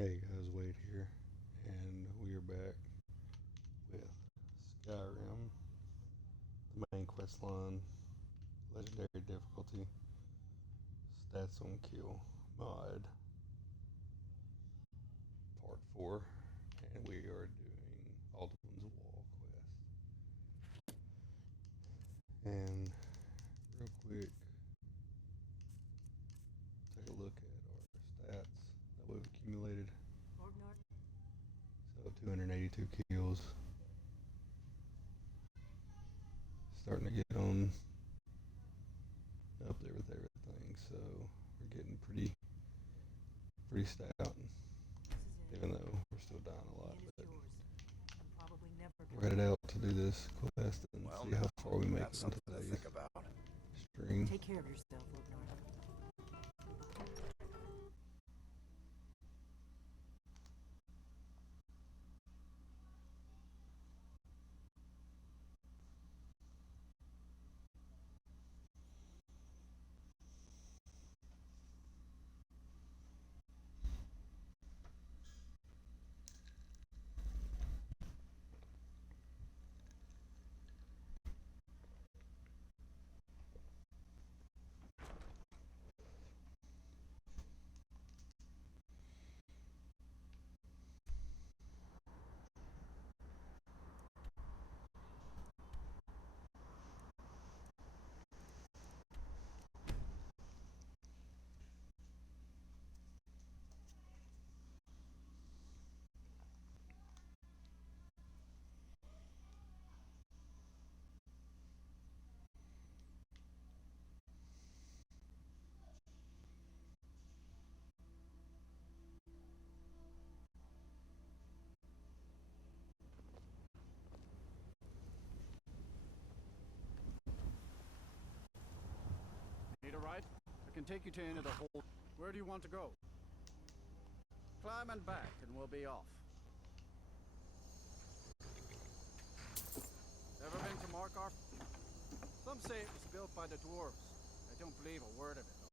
Hey guys, Wade here, and we are back with Skyrim, the main quest line, legendary difficulty, stats on kill mod, part 4, and we are doing Alduin's Wall quest. And real quick, take a look at our stats that we've accumulated. So 282 kills, starting to get on up there with everything. So we're getting pretty stout, even though we're still dying a lot. But we're headed out to do this quest and see how far we make it on today's stream. Take care of yourself, Ognar. Need a ride? I can take you to any of the whole... Where do you want to go? Climb and back, and we'll be off. Ever been to Markarth? Some say it was built by the dwarves. I don't believe a word of it, though.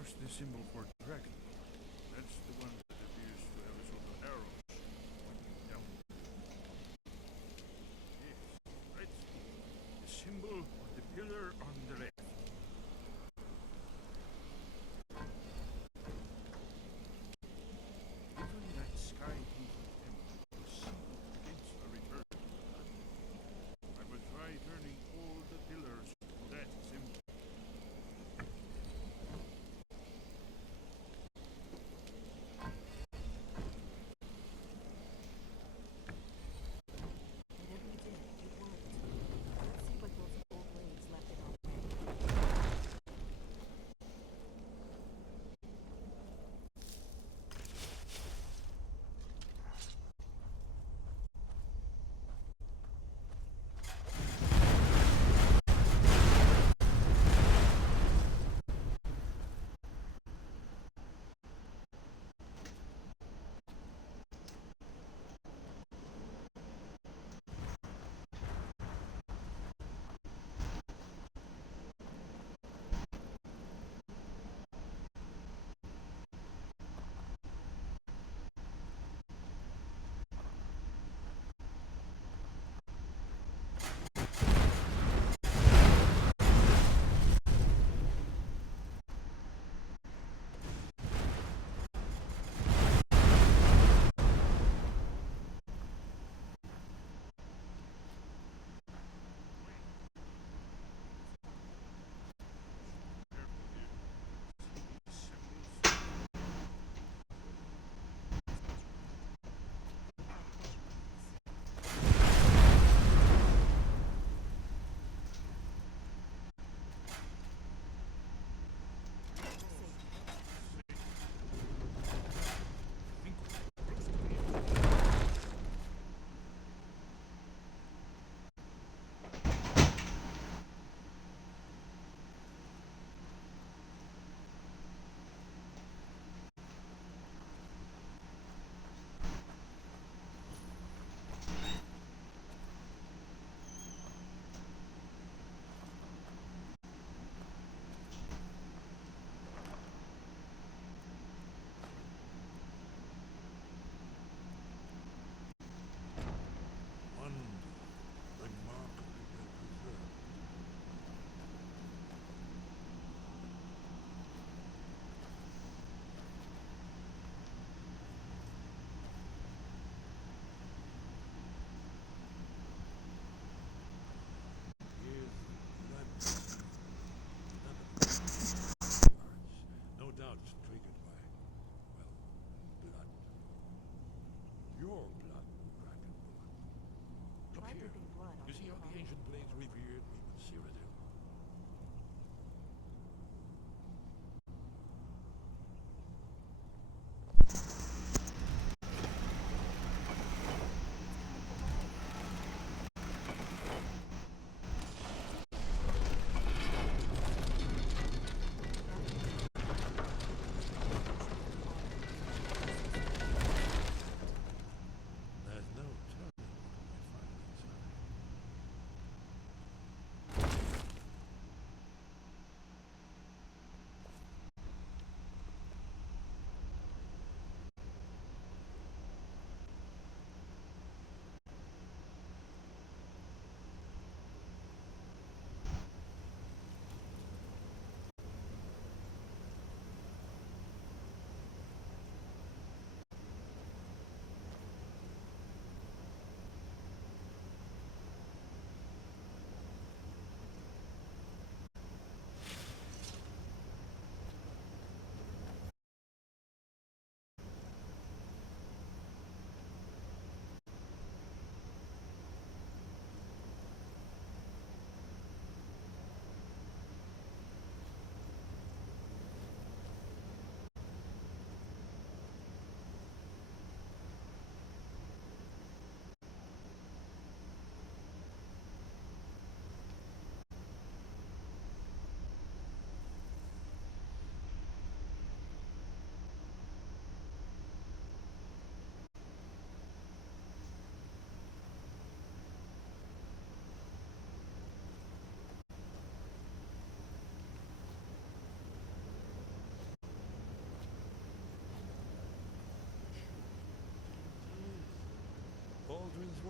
course, the symbol for dragon. That's the one that appears to have a sort of arrow pointing down. Yes, right. The symbol of the pillar on the left. Even that sky-painted temple was sealed against a return. I will try turning all the pillars to that symbol.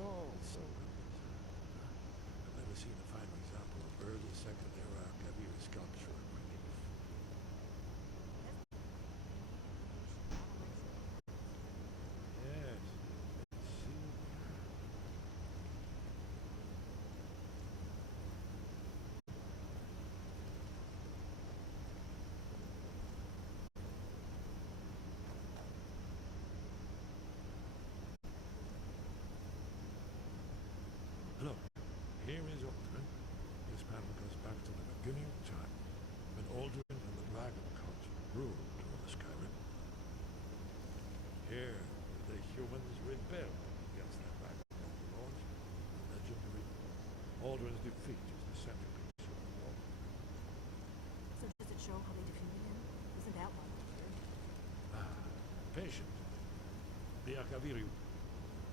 all so well designed. I've never seen a finer example of early second era Kabir sculpture in my life. Yes, let's see. Look, here is Alduin. This panel goes back to the beginning of time, when Alduin and the Dragon Cult ruled over Skyrim. Here, the humans rebelled against their dragon overlords. The legendary Alduin's defeat is the centerpiece of the war. So does it show how they defeated him? Isn't that one here? Ah, patient. The Akaviri.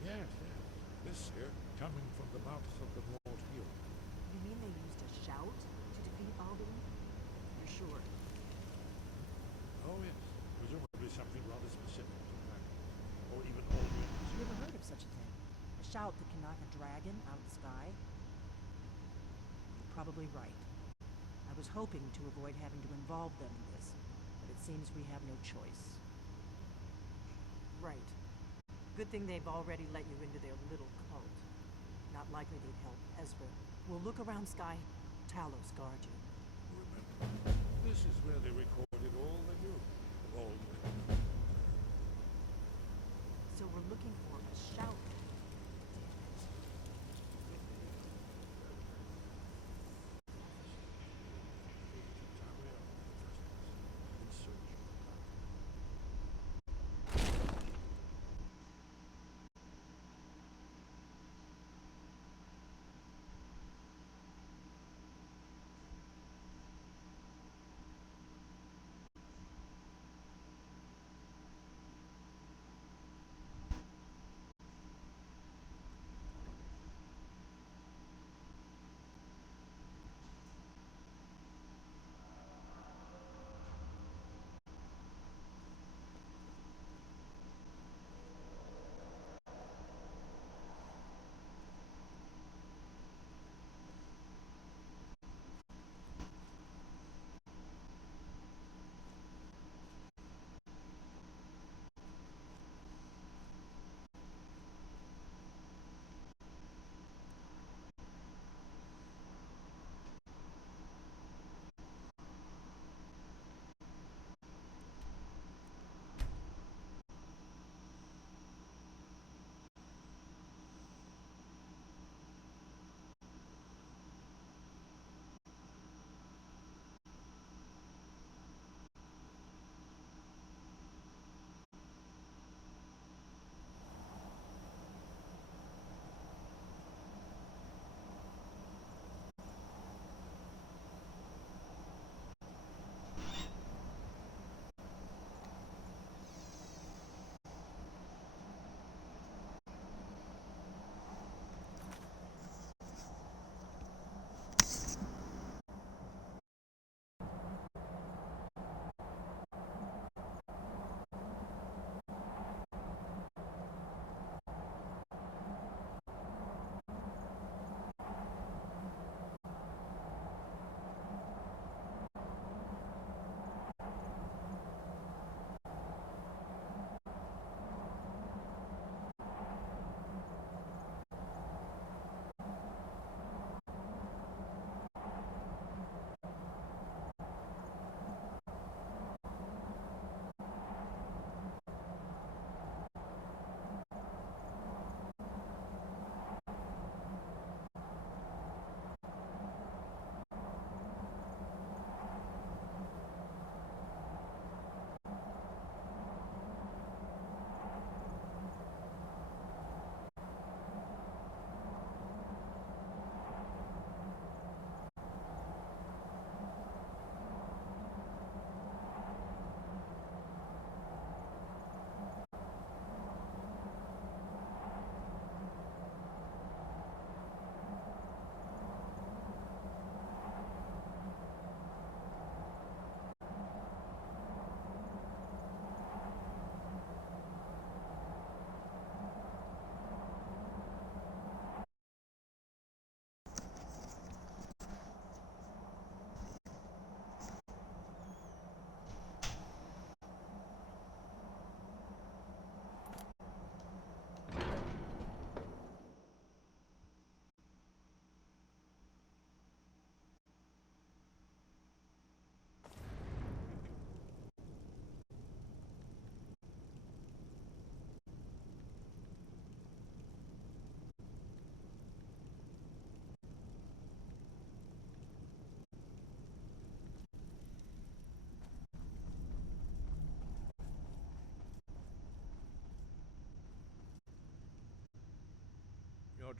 Yes, yes. This here, coming from the mouths of the Lord Hero. You mean they used a shout to defeat Alduin? You're sure? Oh, yes. Presumably something rather specific to dragon. Or even Alduin. You ever heard of such a thing? A shout that can knock a dragon out of the sky? You're probably right. I was hoping to avoid having to involve them in this, but it seems we have no choice. Right. Good thing they've already let you into their little cult. Not likely they'd help Ezra. We'll look around Sky. Talos guard you. Remember, this is where they recorded all they knew of Alduin. So we're looking for a shout. In search of the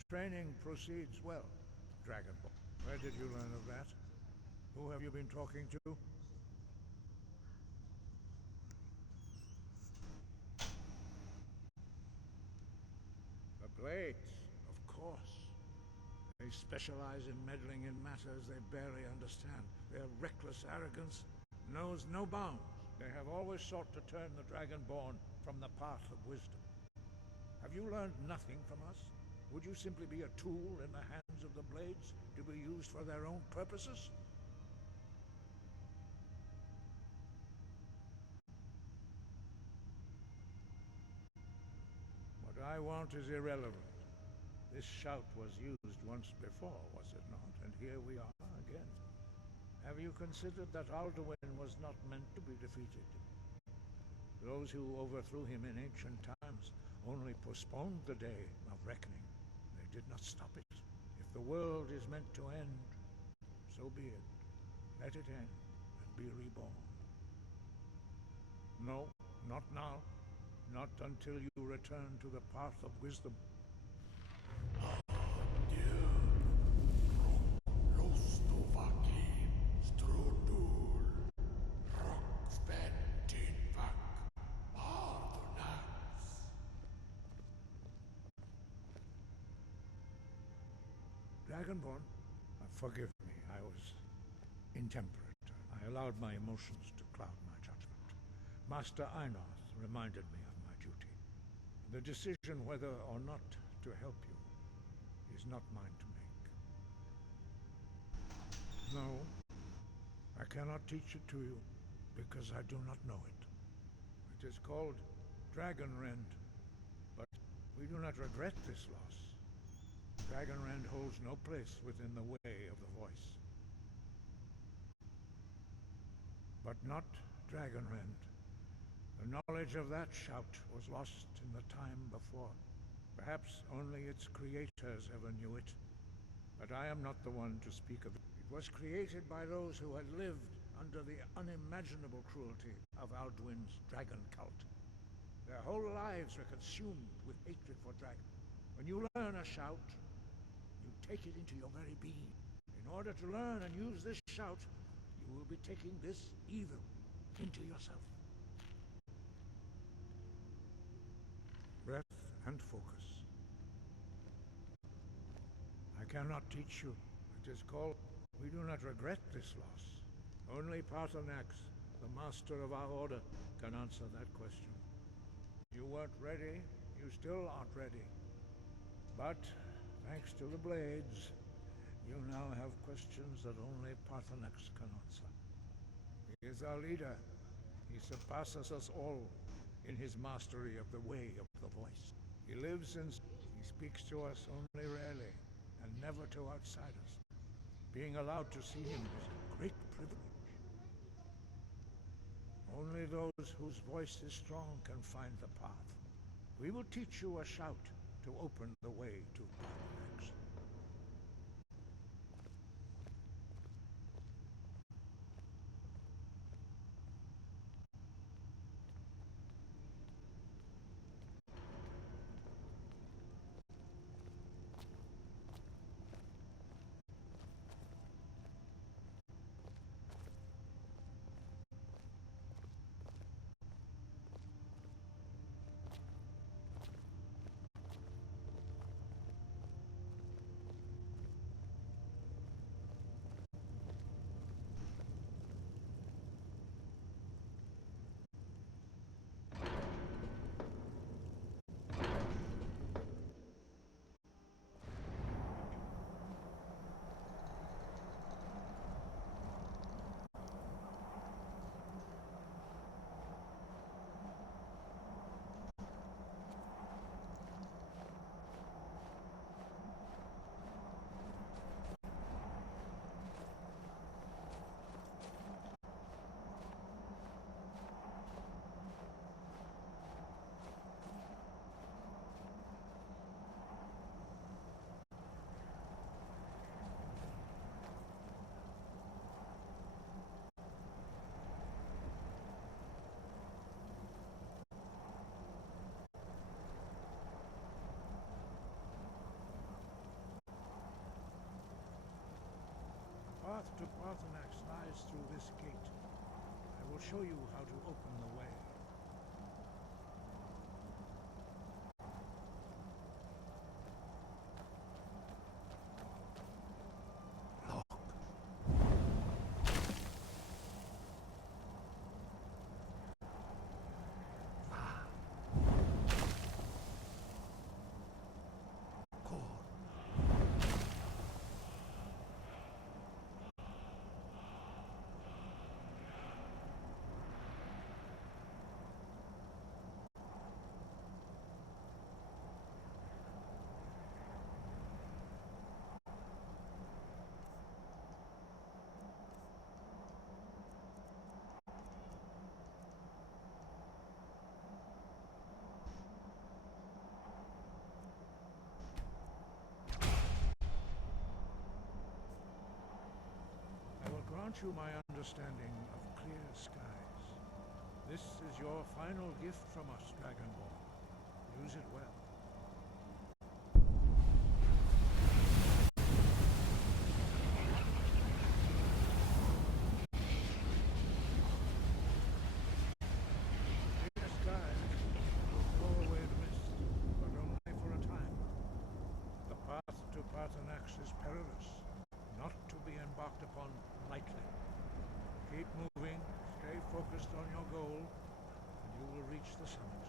training proceeds well, Dragonborn. Where did you learn of that? Who have you been talking to? The Blades, of course. They specialize in meddling in matters they barely understand. Their reckless arrogance knows no bounds. They have always sought to turn the Dragonborn from the path of wisdom. Have you learned nothing from us? Would you simply be a tool in the hands of the Blades to be used for their own purposes? What I want is irrelevant. This shout was used once before, was it not? And here we are again. Have you considered that Alduin was not meant to be defeated? Those who overthrew him in ancient times only postponed the day of reckoning. They did not stop it. If the world is meant to end, so be it. Let it end and be reborn. No, not now. Not until you return to the path of wisdom. Dragonborn, forgive me, I was intemperate. I allowed my emotions to cloud my judgment. Master Einoth reminded me of my duty. The decision whether or not to help you is not mine to make. No, I cannot teach it to you because I do not know it. It is called Dragonrend, but we do not regret this loss. Dragonrend holds no place within the way of the voice. But not Dragonrend. The knowledge of that shout was lost in the time before. Perhaps only its creators ever knew it. But I am not the one to speak of it. It was created by those who had lived under the unimaginable cruelty of Alduin's dragon cult. Their whole lives were consumed with hatred for dragons. When you learn a shout, you take it into your very being. In order to learn and use this shout, you will be taking this evil into yourself. Breath and focus. I cannot teach you. It is called... We do not regret this loss. Only Paarthurnax, the master of our order, can answer that question. You weren't ready. You still aren't ready. But, thanks to the Blades, you now have questions that only Paarthurnax can answer. He is our leader. He surpasses us all in his mastery of the way of the voice. He lives in... He speaks to us only rarely, and never to outsiders. Being allowed to see him is a great privilege. Only those whose voice is strong can find the path. We will teach you a shout to open the way to Paarthurnax. path to Parthenax lies through this gate. I will show you how to open the way. I will grant you my understanding of clear skies. This is your final gift from us, Dragonborn. Use it well. Clear skies will blow away the mist, but only for a time. The path to Parthenax is perilous, not to be embarked upon lightly. Keep moving, stay focused on your goal, and you will reach the summit.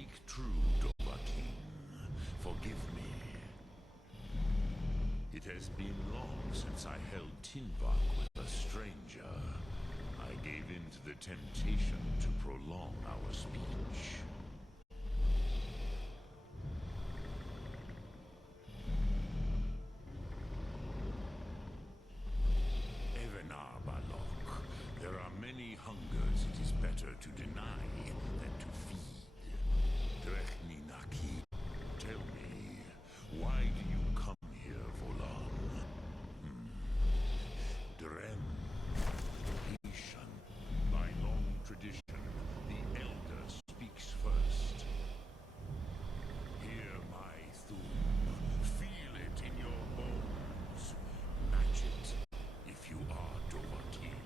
speak true, Dovahkiin. Forgive me. It has been long since I held Tinvak with a stranger. I gave in to the temptation to prolong our speech. Evenar Balok, there are many hungers it is better to deny than to feed. Drechni Naki, tell me, why do you come here, Volan? Drem, Ishan. By long tradition, the elder speaks first. Hear my thum. Feel it in your bones. Match it if you are Dovahkiin.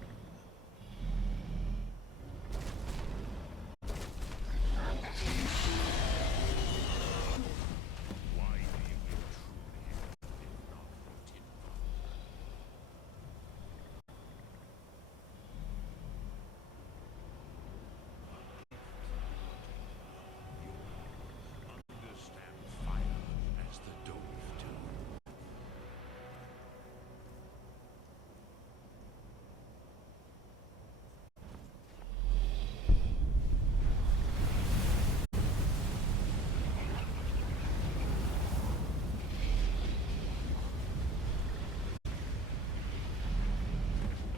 Why do you intrude here if not for Tinvak? You understand fire as the Dove do.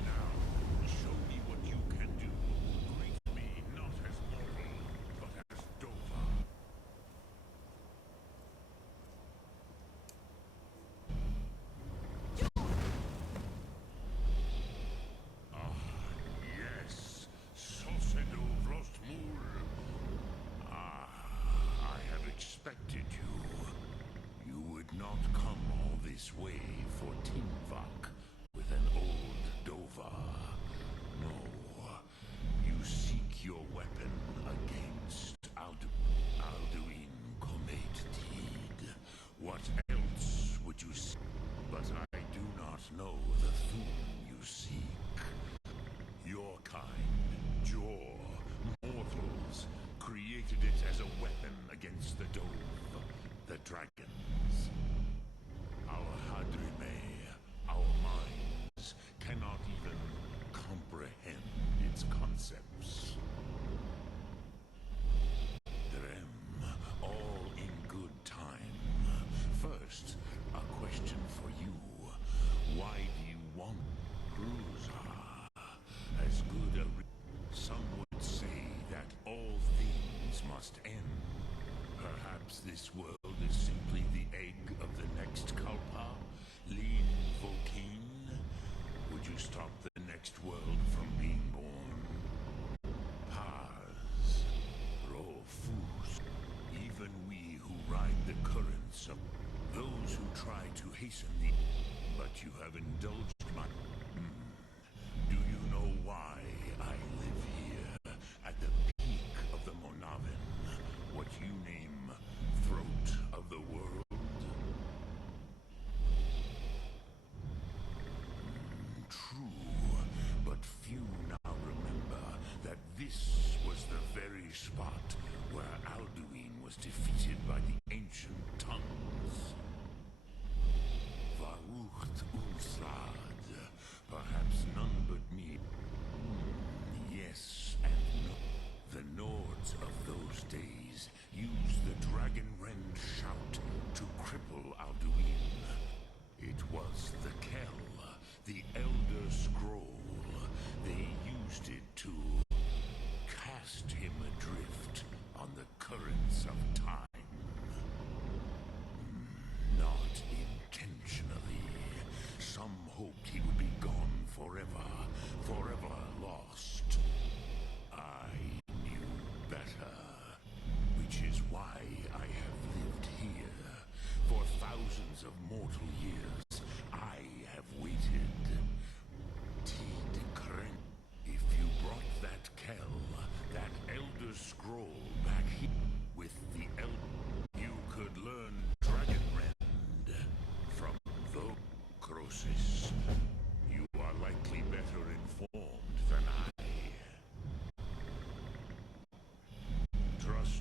Now, show me what you can do. Greet me not as mortal, but as Dova. Yes, Sosedo Vrostmul. I have expected you. You would not come all this way for Tinvak with an old Dova. No, you seek your weapon against Alduin Komet Tid. What else would you seek? But I do not know the thum you seek. Your kind, Jor, mortals, created it as a weapon against the Dove, the dragons. Our Hadrime, our minds, cannot even comprehend its concepts. Drem, all in good time. First, a question for you. Why do you want Cruzar? As good a some would say that all things must end. Perhaps this world is simply the egg of the next Kalpa? Lean Vokeen? Would you stop the next world from being born? Paz, Rofus, even we who ride the currents of those who try to hasten the... But you have indulged my... Do you know why I live here, at the peak of the Monaven, what you name Throat of the World? True, but few now remember that this was the very spot where Alduin was defeated by the ancient tongues. Varucht Unslad, perhaps none but me. Yes and no. The Nords of those days used the Dragon-Rend shout to cripple Alduin. It was the Kell, the Elder Scroll. They used it to cast him adrift on the currents of time.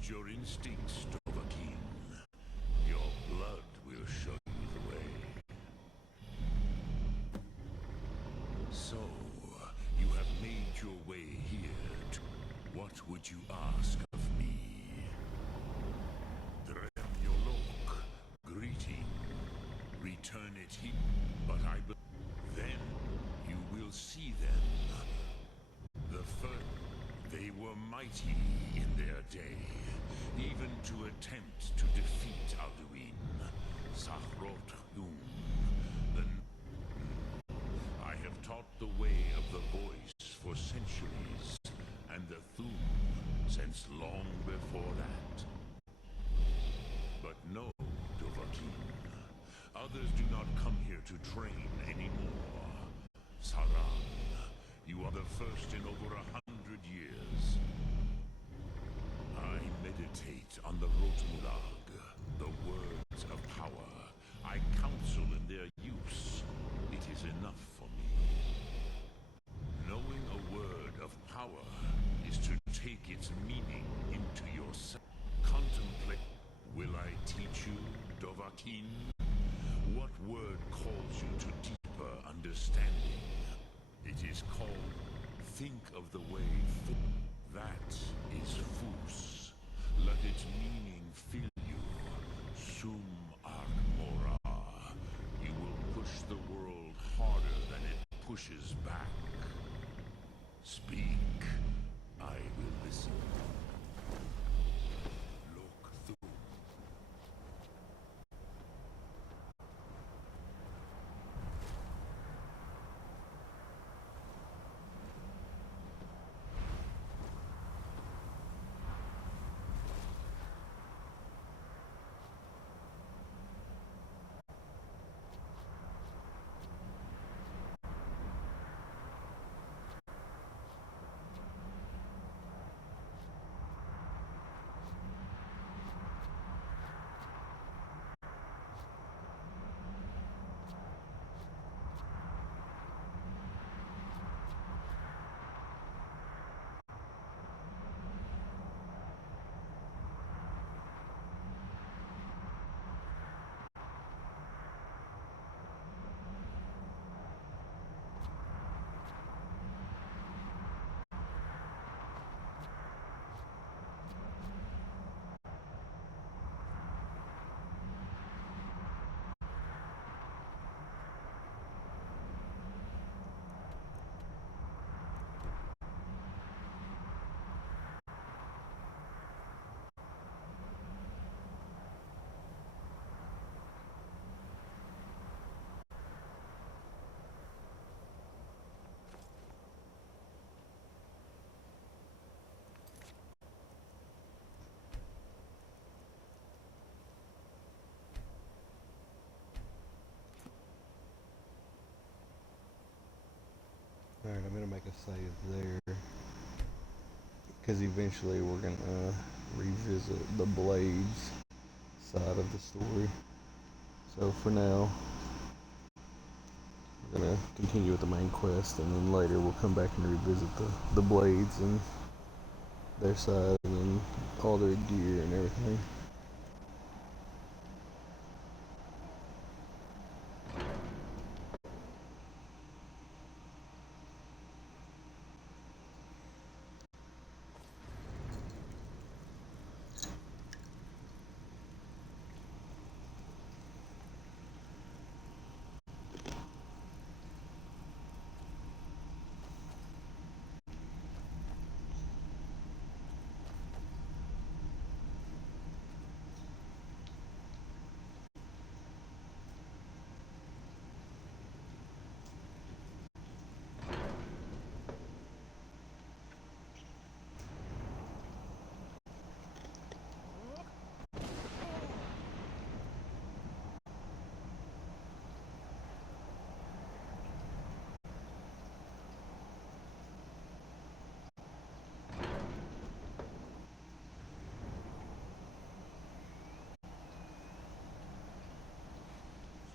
Trust your instincts, Dovahkiin. Your blood will show you the way. So, you have made your way here. What would you ask of me? Dremyolok, greeting. Return it here. But then you will see them. The first, they were mighty in their day, even to attempt to defeat Alduin, Sahrot Hum. I have taught the way of the voice for centuries, and the Thum since long before that. But no, Dovahkiin, others do not come here to train anymore. Saran, you are the first in over 100 years. I meditate on the Rotmulag, the words of power. I counsel in their use. It is enough for me. Knowing a word of power is to take its meaning into yourself. Contemplate. Will I teach you, Dovahkiin? What word calls you to deeper understanding? It is called think of the way. That is Fus. Let its meaning fill you. Sum Mora. You will push the world harder than it pushes back. Speak. I will listen. Look through. Alright, I'm gonna make a save there. Because eventually we're gonna revisit the Blades side of the story. So for now, we're gonna continue with the main quest, and then later we'll come back and revisit the Blades and their side and all their gear and everything.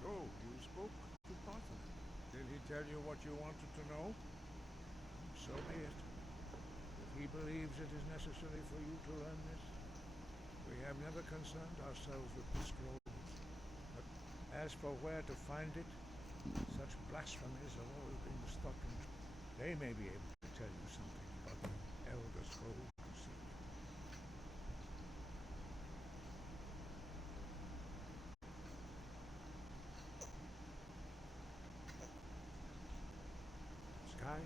So, you spoke to Parthenon. Did he tell you what you wanted to know? So be it. If he believes it is necessary for you to learn this, We have never concerned ourselves with the scrolls. But as for where to find it, such blasphemies have always been the stock and they may be able to tell you something about the Elder Scroll to see. Sky?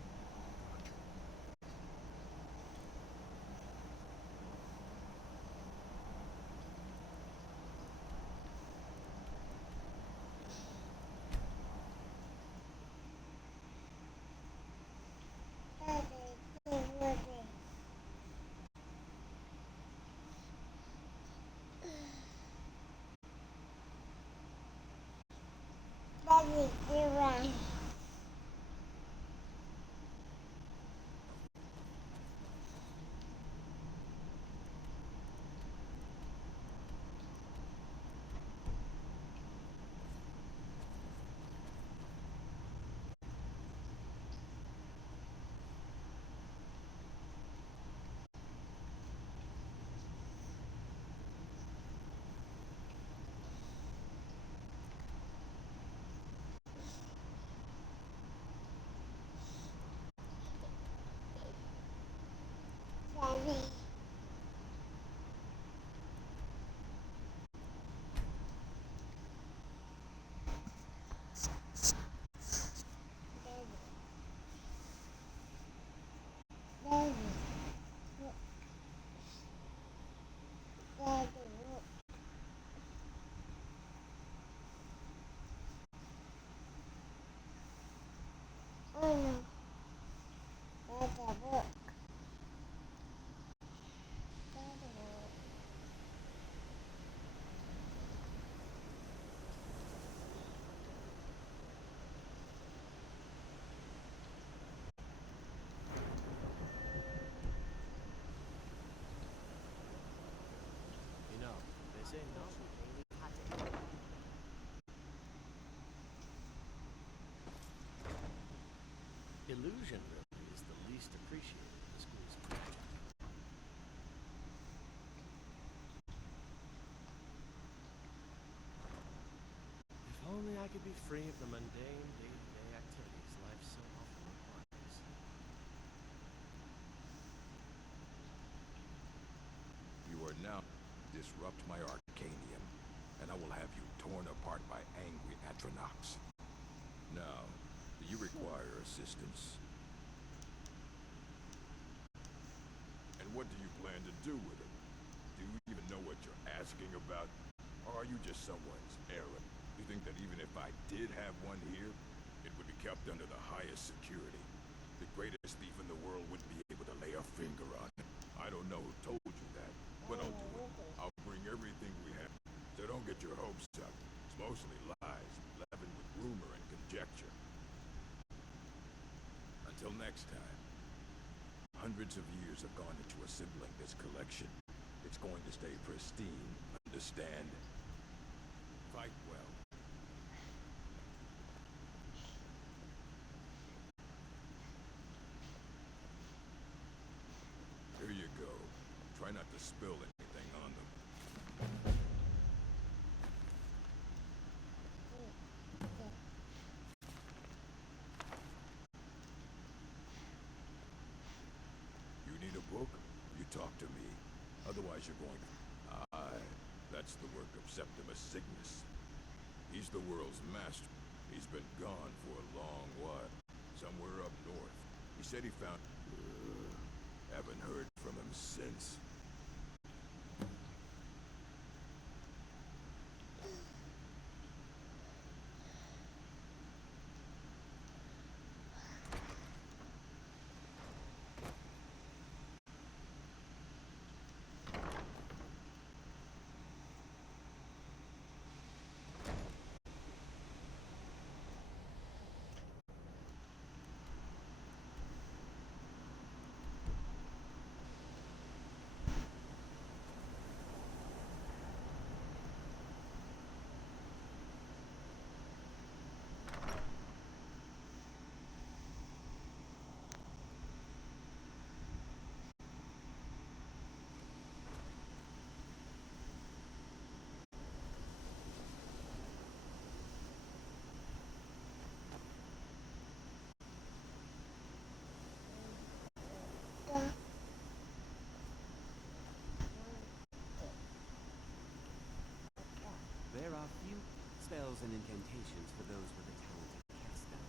Daddy, you're right. Daddy. Daddy. Daddy. Oh no. Daddy, look. Daddy, look. You know, they say no. Illusion really is the least appreciated of the school's project. If only I could be free of the mundane day-to-day activities life so often requires. You are now disrupt my Arcanium, and I will have you torn apart by angry Atronachs. Now, do you require assistance? And what do you plan to do with it? Do you even know what you're asking about? Or are you just someone's errand? You think that even if I did have one here, it would be kept under the highest security? The greatest thief in the world wouldn't be able to lay a finger on it. I don't know who told you that, but I'll do it. I'll bring everything we have. So don't get your hopes up. It's mostly lies, leavened with rumor and conjecture. Until next time. Hundreds of years have gone into assembling this collection. It's going to stay pristine, understand? Fight well. Here you go. Try not to spill anything on them. You need a book? You talk to me. Otherwise you're going to... Aye, that's the work of Septimus Cygnus. He's the world's master. He's been gone for a long while. Somewhere up north. He said he found... haven't heard from him since. spells and incantations for those with a talent to cast them.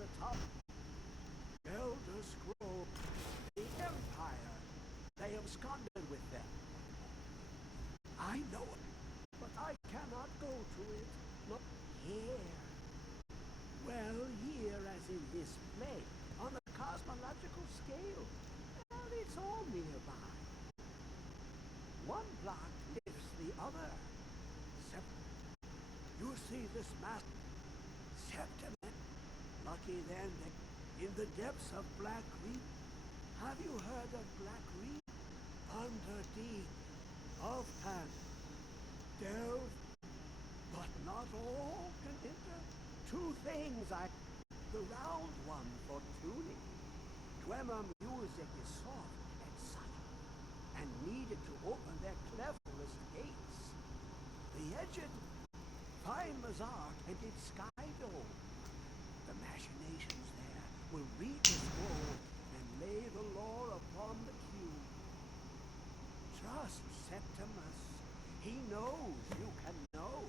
the top. Elder Scroll. The Empire. They absconded with them. I know it, but I cannot go to it. Look here. Well, here as in this plane, on the cosmological scale. Well, it's all nearby. One block lifts the other. You see this mass Septimus? Lucky then that in the depths of Black Reef. Have you heard of Black Reef? Under deep, of pan, delve, but not all can enter. Two things the round one for tuning. Dwemer music is soft and subtle, and needed to open their cleverest gates. The edged, fine Mazark and its sky dome. The machinations there will read the scroll and lay the lore upon the cube. Trust Septimus. He knows you can know.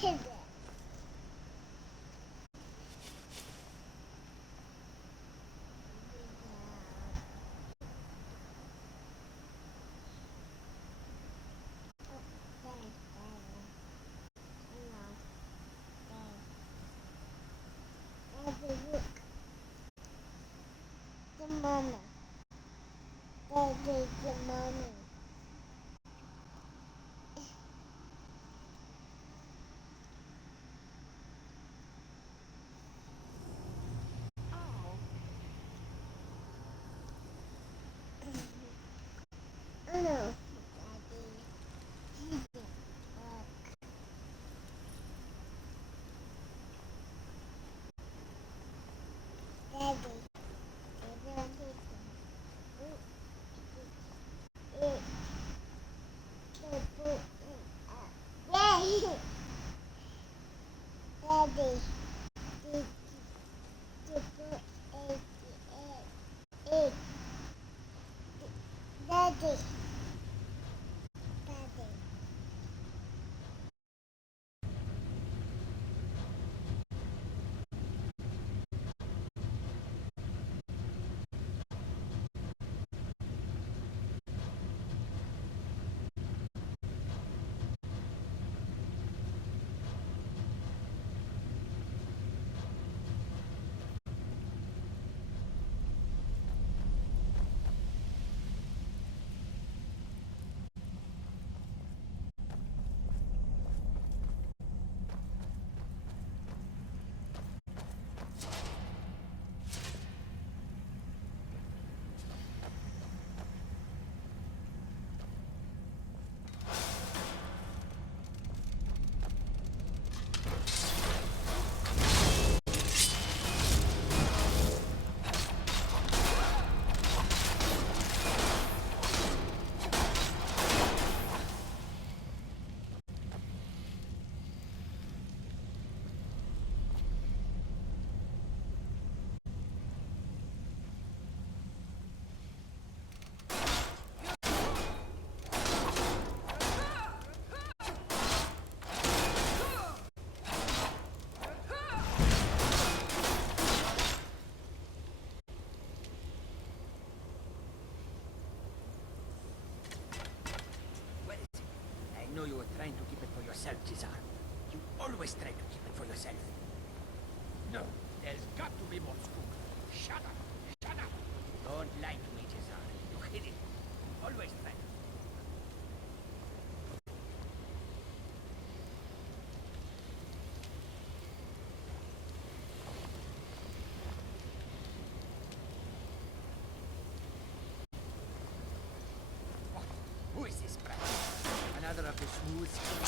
Look, the mama. Daddy, the mommy. Oh no, Daddy. Daddy, I don't hit them. Daddy, Daddy, did you put egg? Daddy, Daddy. What is it? I know you were trying to keep it for yourself, Cesar. You always try to keep it for yourself. No, there's got to be more scoop. Shut up! Shut up! Don't lie to me, Cesar. You hid it. Always try. Who is this brat? Another of the smooth skins.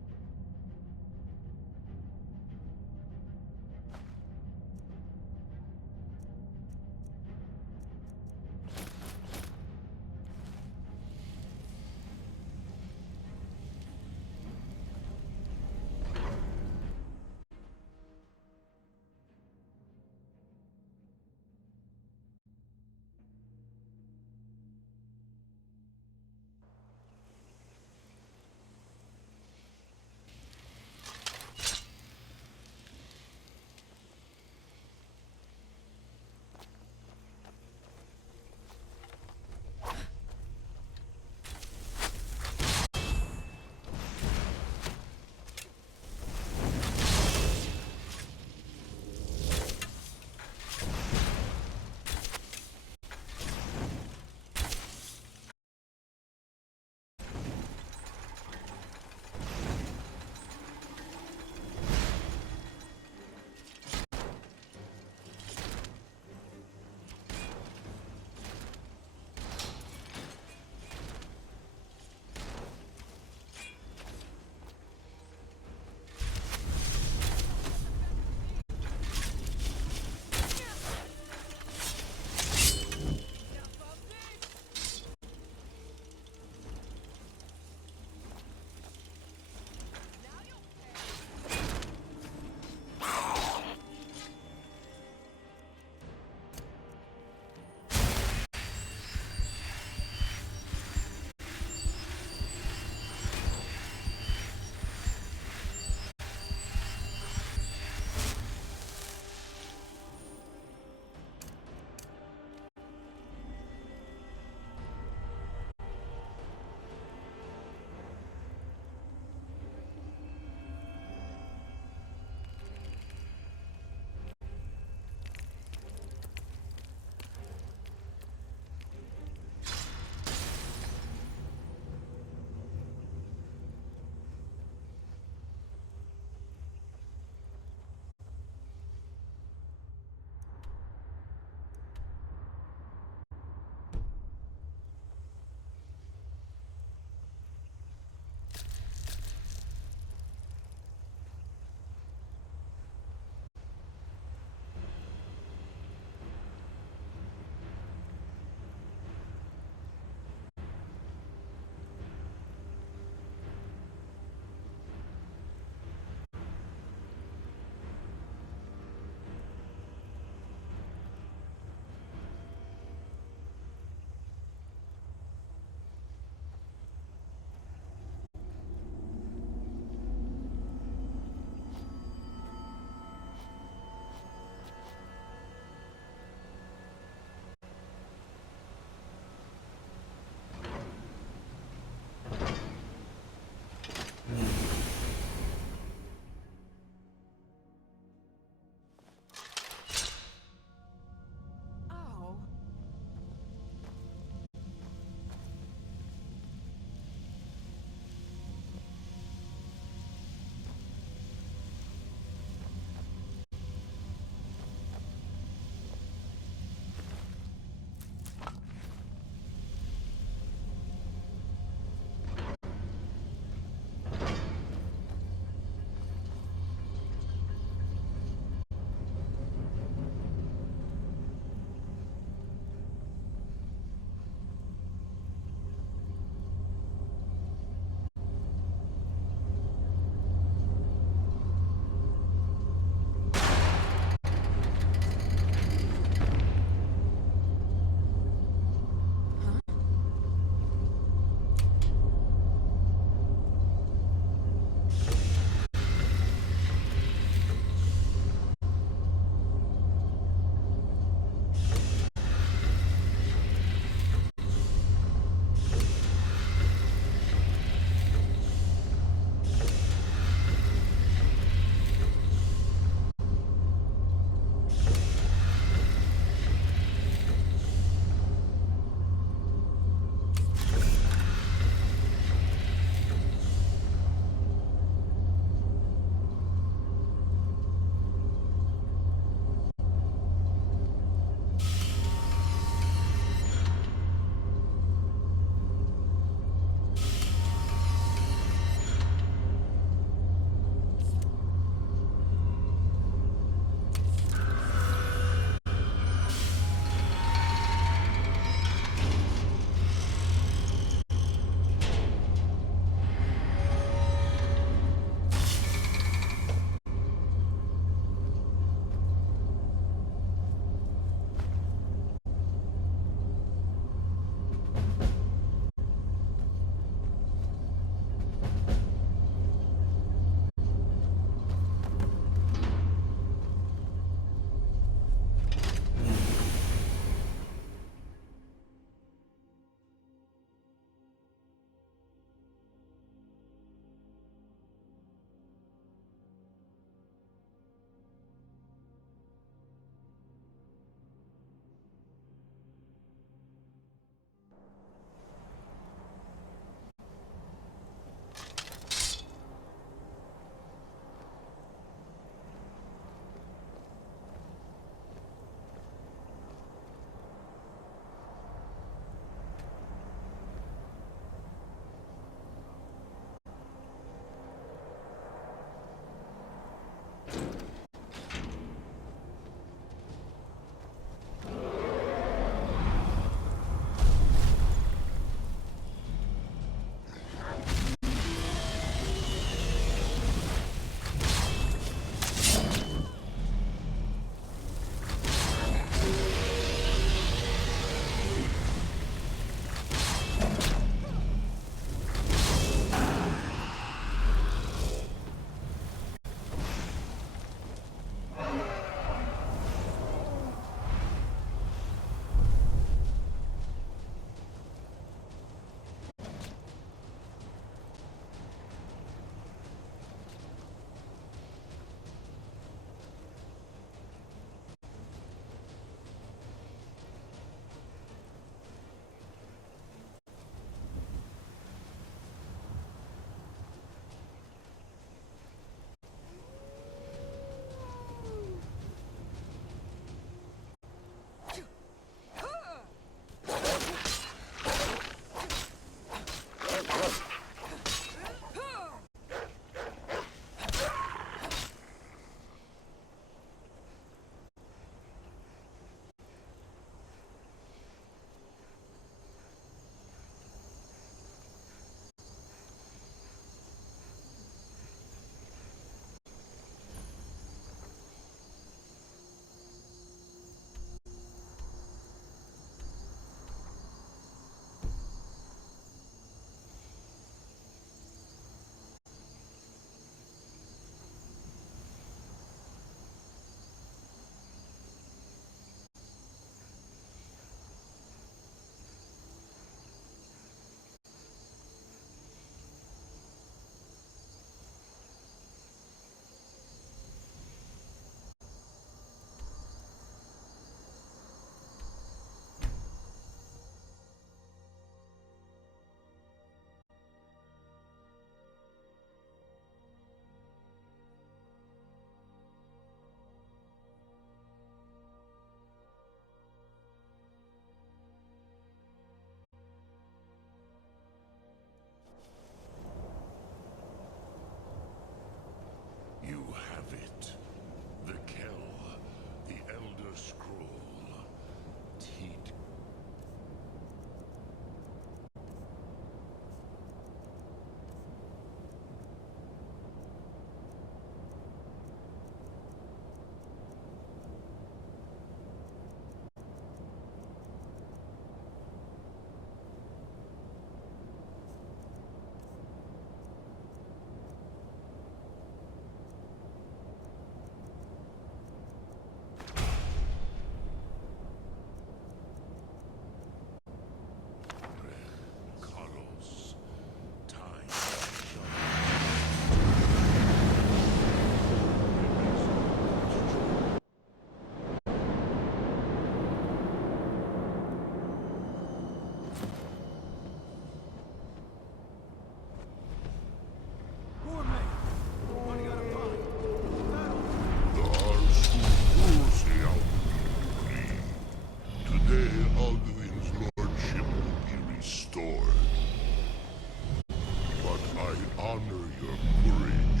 your courage.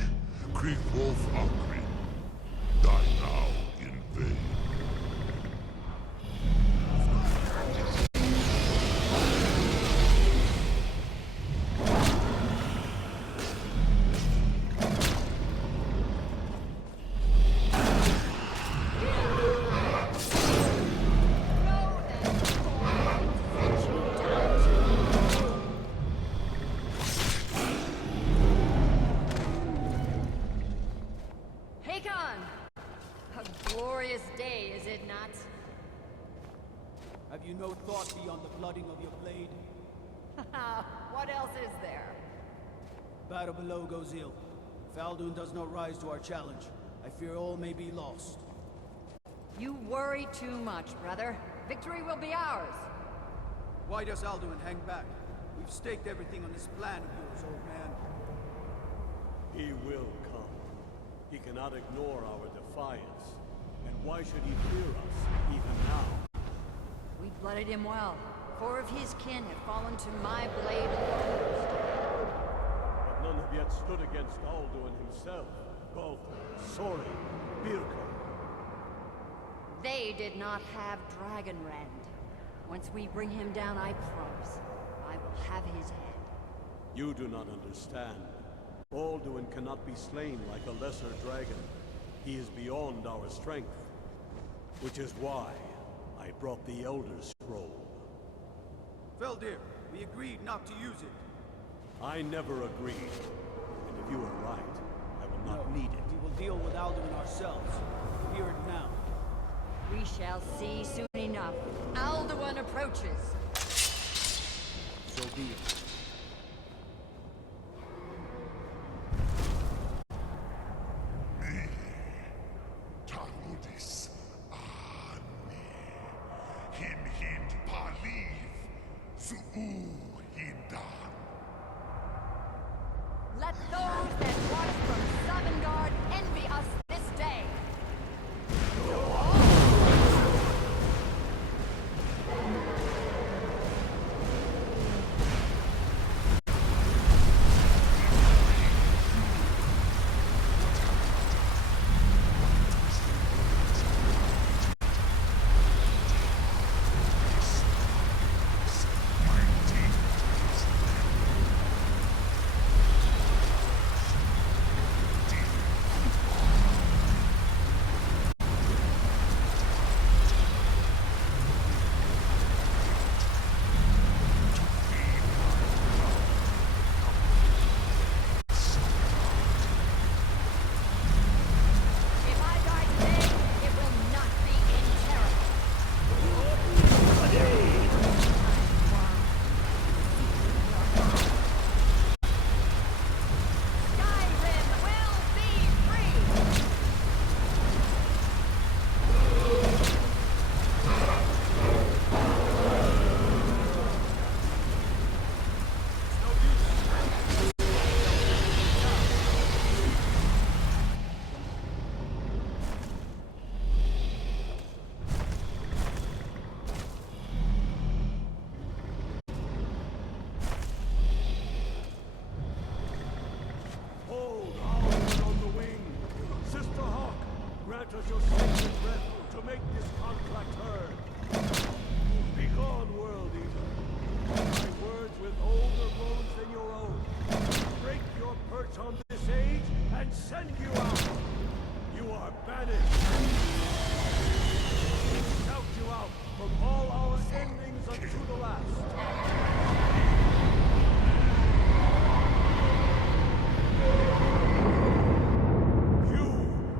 Creek Wolf Akrin. Die now in vain. Hakon! A glorious day, is it not? Have you no thought beyond the blooding of your blade? What else is there? Battle below goes ill. If Alduin does not rise to our challenge, I fear all may be lost. You worry too much, brother. Victory will be ours. Why does Alduin hang back? We've staked everything on this plan of yours, old man. He will come. He cannot ignore our defiance. And why should he fear us, even now? We blooded him well. 4 of his kin have fallen to my blade alone. But none have yet stood against Alduin himself. Balthor, Sori, Birko. They did not have Dragonrend. Once we bring him down, I promise, I will have his head. You do not understand. Alduin cannot be slain like a lesser dragon. He is beyond our strength. Which is why I brought the Elder Scroll. Feldir, we agreed not to use it. I never agreed. And if you are right, I will not need it. We will deal with Alduin ourselves. Hear it now. We shall see soon enough. Alduin approaches. So be it. Tarudis Ani. Him hind paliv. Zuu hindan. Let those that watch from Sovngarde envy us this day. If I die today, it will not be in terror. Skyrim will be free! Hold Alduin on the wing! Sister Hawk, grant us your sacred breath to make this contract heard! Begone, World Eater! My words with older bones than your own. Break your perch on this age and send you out! You are banished! We shout you out from all our endings unto the last! You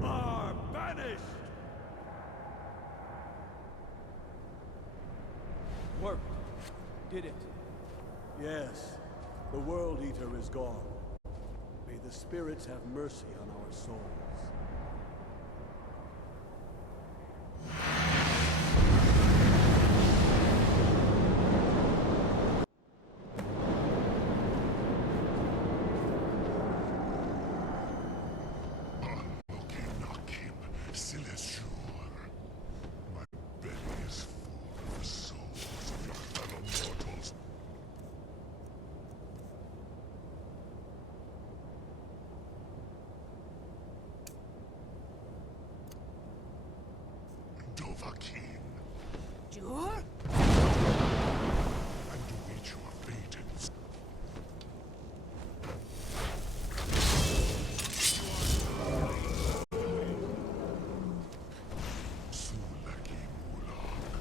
are banished! Worked. Did it. Yes, the World Eater is gone. May the spirits have mercy on our souls. Nakim Silesur. My belly is full of the souls of your fellow mortals. kin, Jur? and to which your fate is. Sulaki Mulak,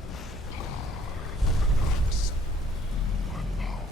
Harvanax, my power.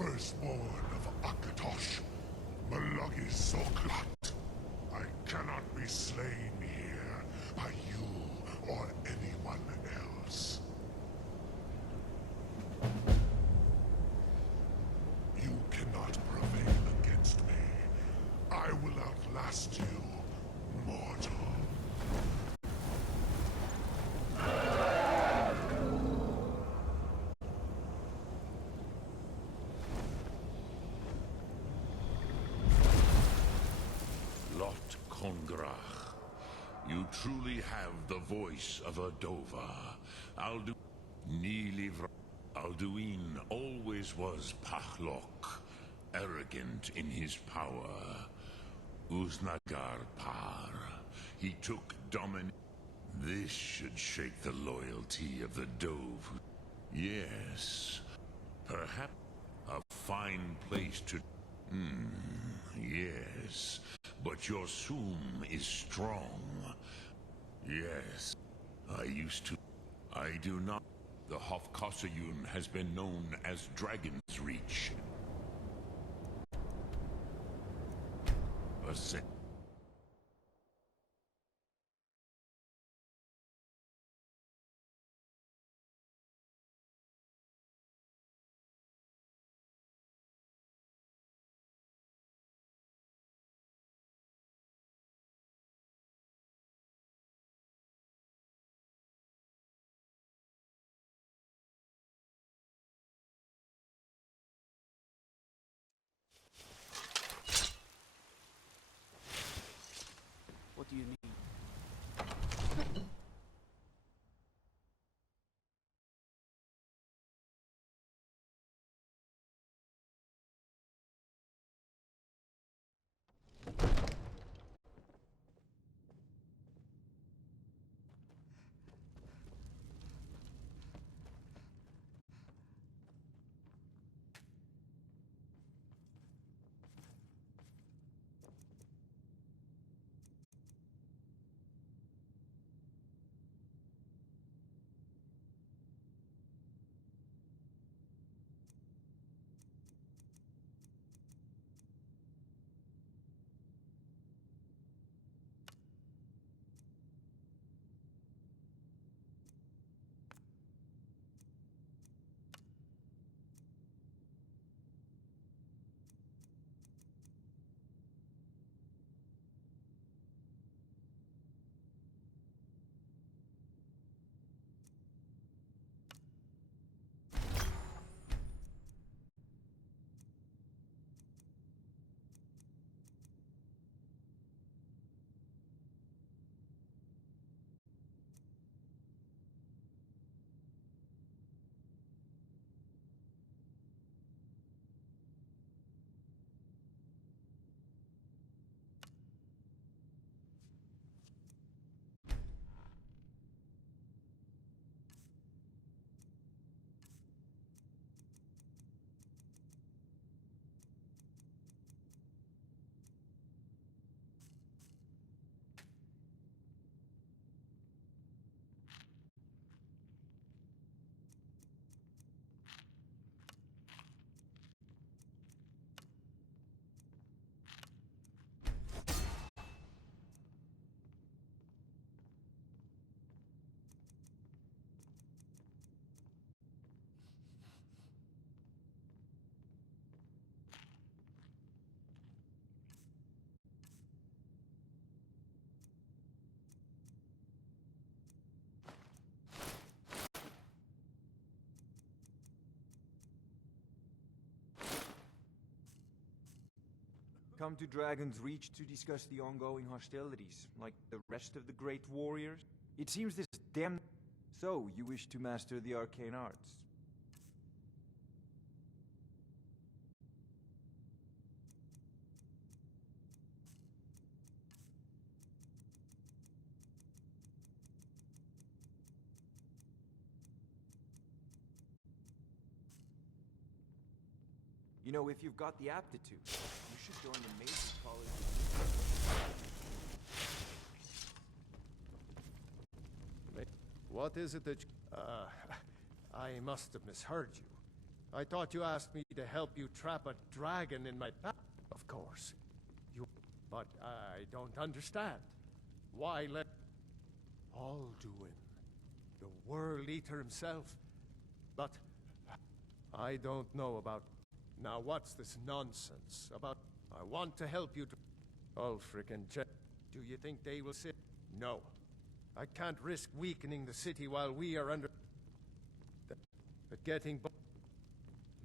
firstborn of Akatosh, Malagi Soklat. I cannot be slain here by you or anyone else. You cannot prevail against me. I will outlast you, mortal. Lot Kongrach. You truly have the voice of a Dova. Alduin always was Pahlok, arrogant in his power. Uznagar Par. He took domination. This should shake the loyalty of the Dove. Yes, perhaps a fine place to... yes, but your Sum is strong. Yes, I used to... I do not... The Hofkossayun has been known as Dragon's Reach. What do you need? Come to Dragon's Reach to discuss the ongoing hostilities, like the rest of the great warriors? It seems this damn... So, you wish to master the arcane arts? You know, if you've got the aptitude, you should join the Mages College. What is it that... I must have misheard you. I thought you asked me to help you trap a dragon in my back. Of course. But I don't understand. Why let Alduin, the World Eater himself? But I don't know about... Now what's this nonsense about... I want to help you to... Ulfric and Jen, do you think they will sit? No. I can't risk weakening the city while we are under... But getting...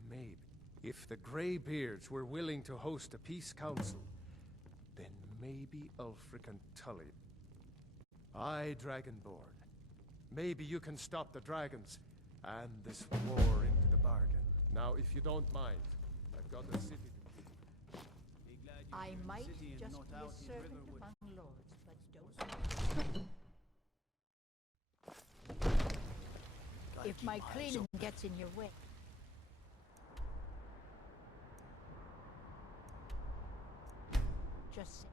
Maybe. If the Greybeards were willing to host a peace council, then maybe Ulfric and Tully... Aye, Dragonborn. Maybe you can stop the dragons and this war into the bargain. Now, if you don't mind, I've got a city to... I might just be a servant among lords, but don't... If my cleaning gets in your way... Just say...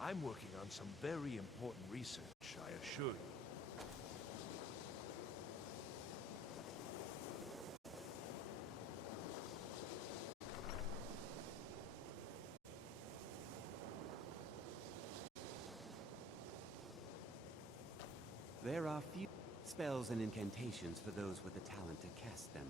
I'm working on some very important research, I assure you. There are few spells and incantations for those with the talent to cast them.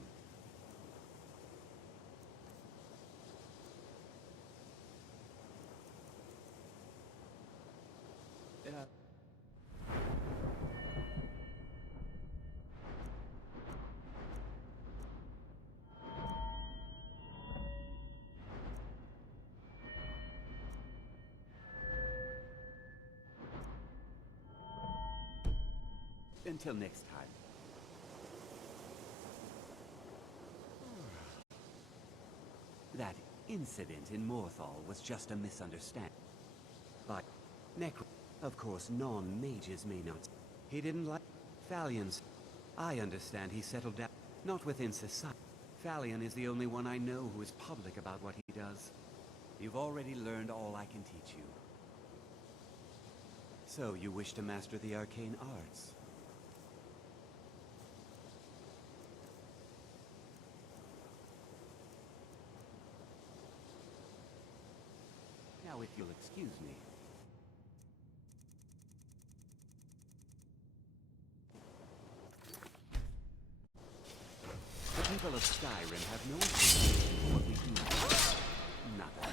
Until next time. That incident in Morthal was just a misunderstanding. But Necro, of course, non-mages may not. He didn't like Thalian's. I understand he settled down, not within society. Thalian is the only one I know who is public about what he does. You've already learned all I can teach you. So you wish to master the arcane arts? Now, if you'll excuse me. The people of Skyrim have no appreciation for what we do. Nothing.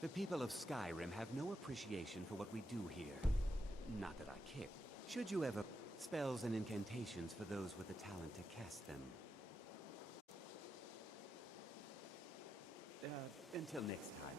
The people of Skyrim have no appreciation for what we do here. Not that I care. Should you ever... Spells and incantations for those with the talent to cast them. Until next time.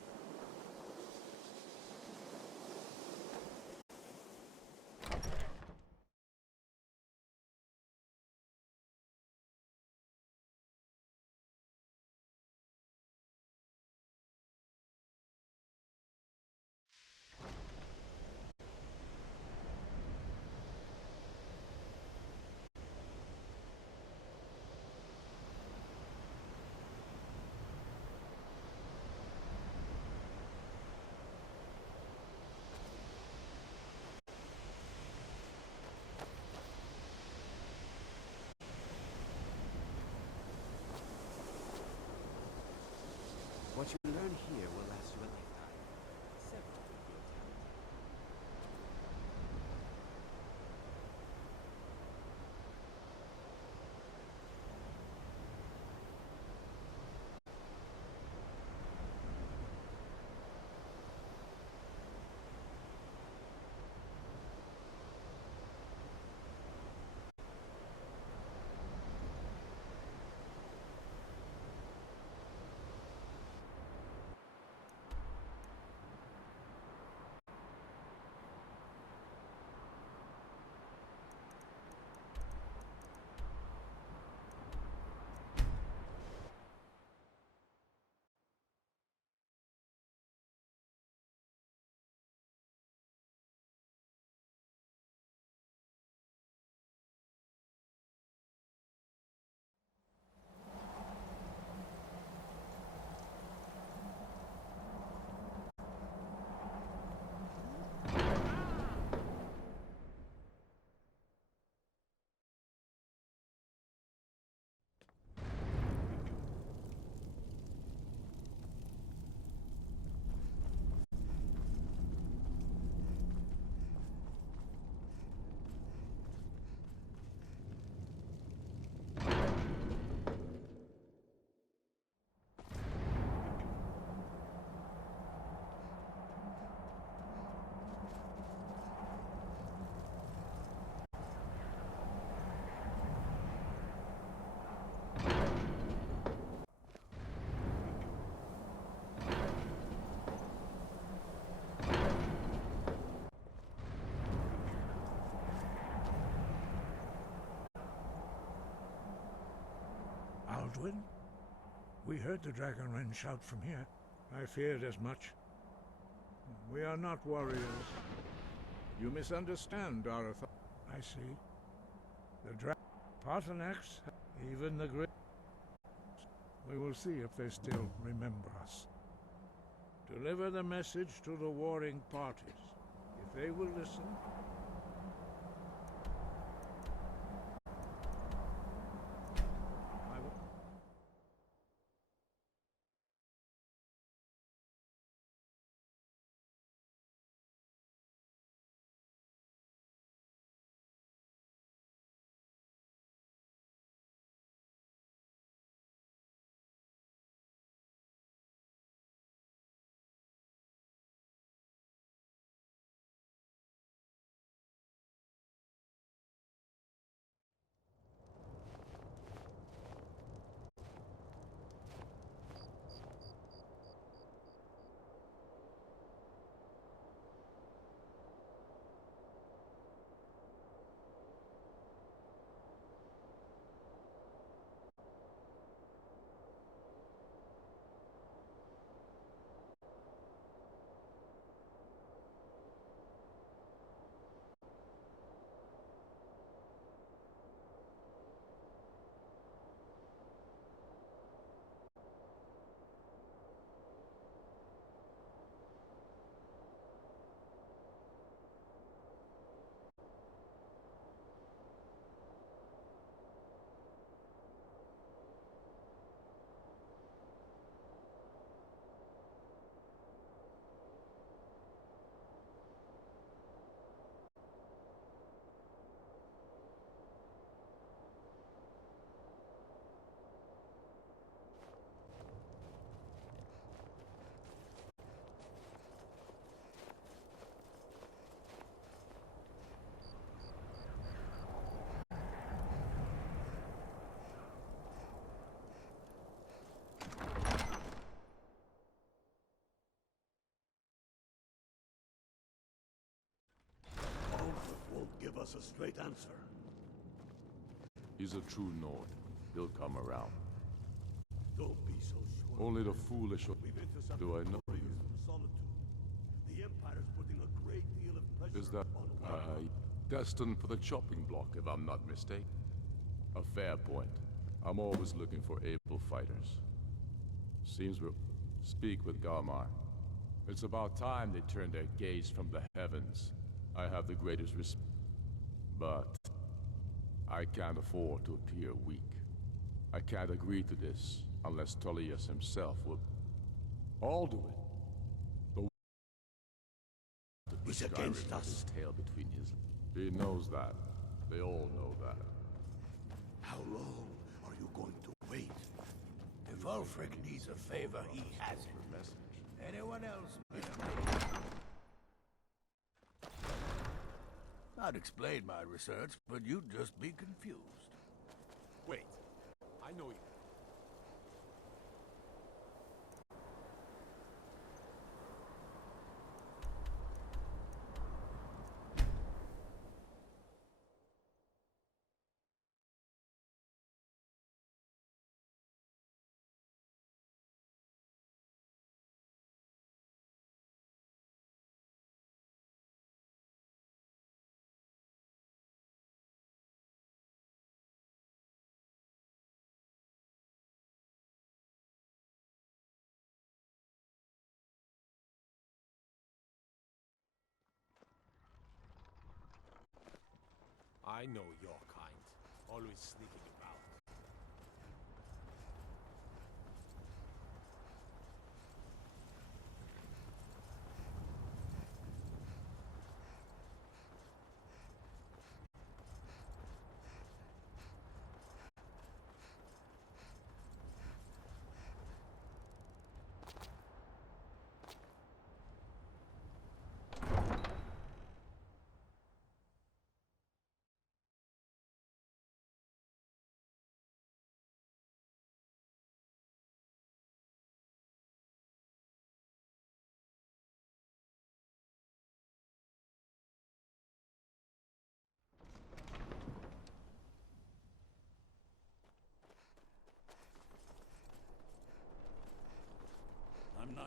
Alduin? We heard the Dragonren shout from here. I feared as much. We are not warriors. You misunderstand our authority. I see. The Paarthurnax, even the great... We will see if they still remember us. Deliver the message to the warring parties. If they will listen... I will... Won't give us a straight answer. He's a true Nord. He'll come around. Don't be so sure. Only the foolish We've intercepted do I know. warriors from Solitude. The Empire's putting a great deal of pressure Is that upon destined for the chopping block, if I'm not mistaken? A fair point. I'm always looking for able fighters. Seems we'll speak with Galmar. It's about time they turned their gaze from the heavens. I have the greatest respect, but I can't afford to appear weak. I can't agree to this unless Tullius himself will. Alduin, the He's against us. His tail between his. He knows that. They all know that. How long are you going to wait? If Ulfric needs a favor, he has it. Anyone else? I'd explain my research, but you'd just be confused. Wait, I know you. I know your kind. Always sneaking about.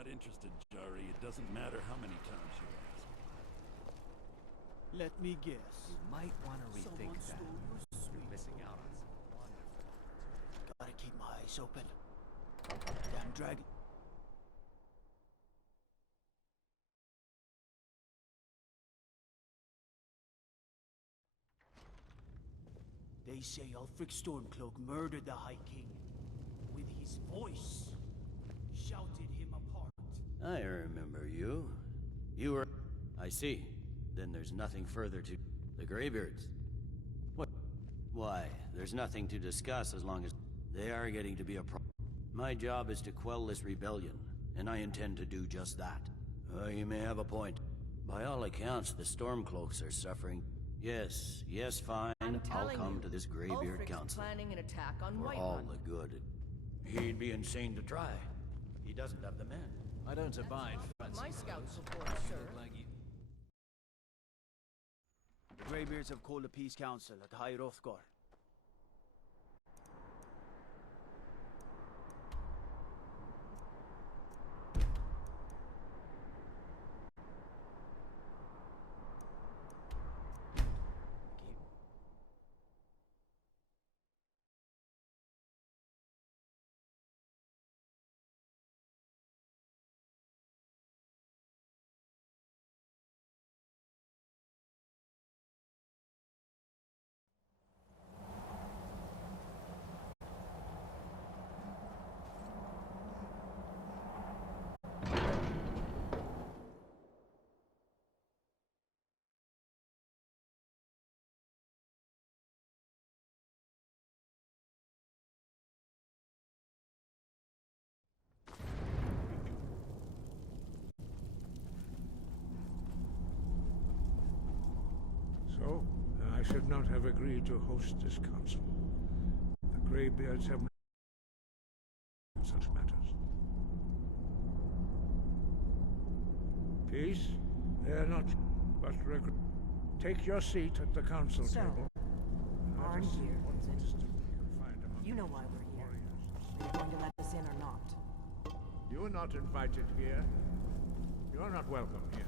not interested, Jari, it doesn't matter how many times you ask. Let me guess. You might want to rethink Someone that. stole your You're sweet. missing out on some wonderful. Gotta keep my eyes open. Damn dragon. They say Ulfric Stormcloak murdered the High King. With his voice. Shouted him apart. I remember you. You were... I see. Then there's nothing further to... The Greybeards. What? Why, there's nothing to discuss as long as... They are getting to be a problem. My job is to quell this rebellion, and I intend to do just that. You may have a point. By all accounts, the Stormcloaks are suffering... Yes, fine. I'll come to this Greybeard Ulfric's Council. planning an attack on For White all Run. the good. He'd be insane to try. He doesn't have the men. I don't abide My scouts report, sir. The Greybeards have called a peace council at High Hrothgar. So, I should not have agreed to host this council. The Greybeards have no such matters. Peace? They're not, but take your seat at the council So, table. Arn Let us see here what comes in. wisdom we can find among You know why we're here. Are you going to let us in or not? You're not invited here. You're not welcome here.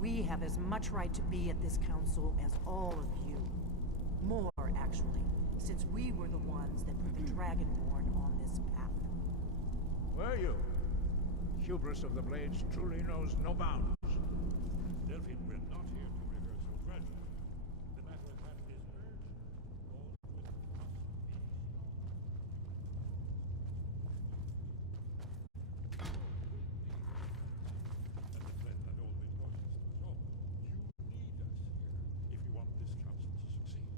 We have as much right to be at this council as all of you. More, actually, since we were the ones that put the Dragonborn on this path. Were you? Hubris of the Blades truly knows no bounds. Delphine, we're not here to rehearse your tragedy. The matter at hand is urgent. All with and the threat had all been voiced. So, you need us here if you want this council to succeed.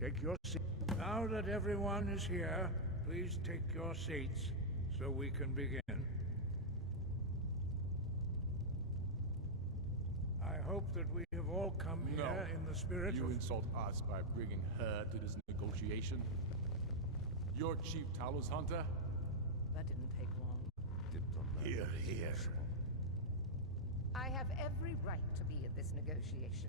Take your seat. Now that everyone is here, please take your seats so we can begin. I hope that we have all come here in the spirit You of... insult us by bringing her to this negotiation? You're Chief Talos Hunter? That didn't take long. Here, here. I have every right to be at this negotiation.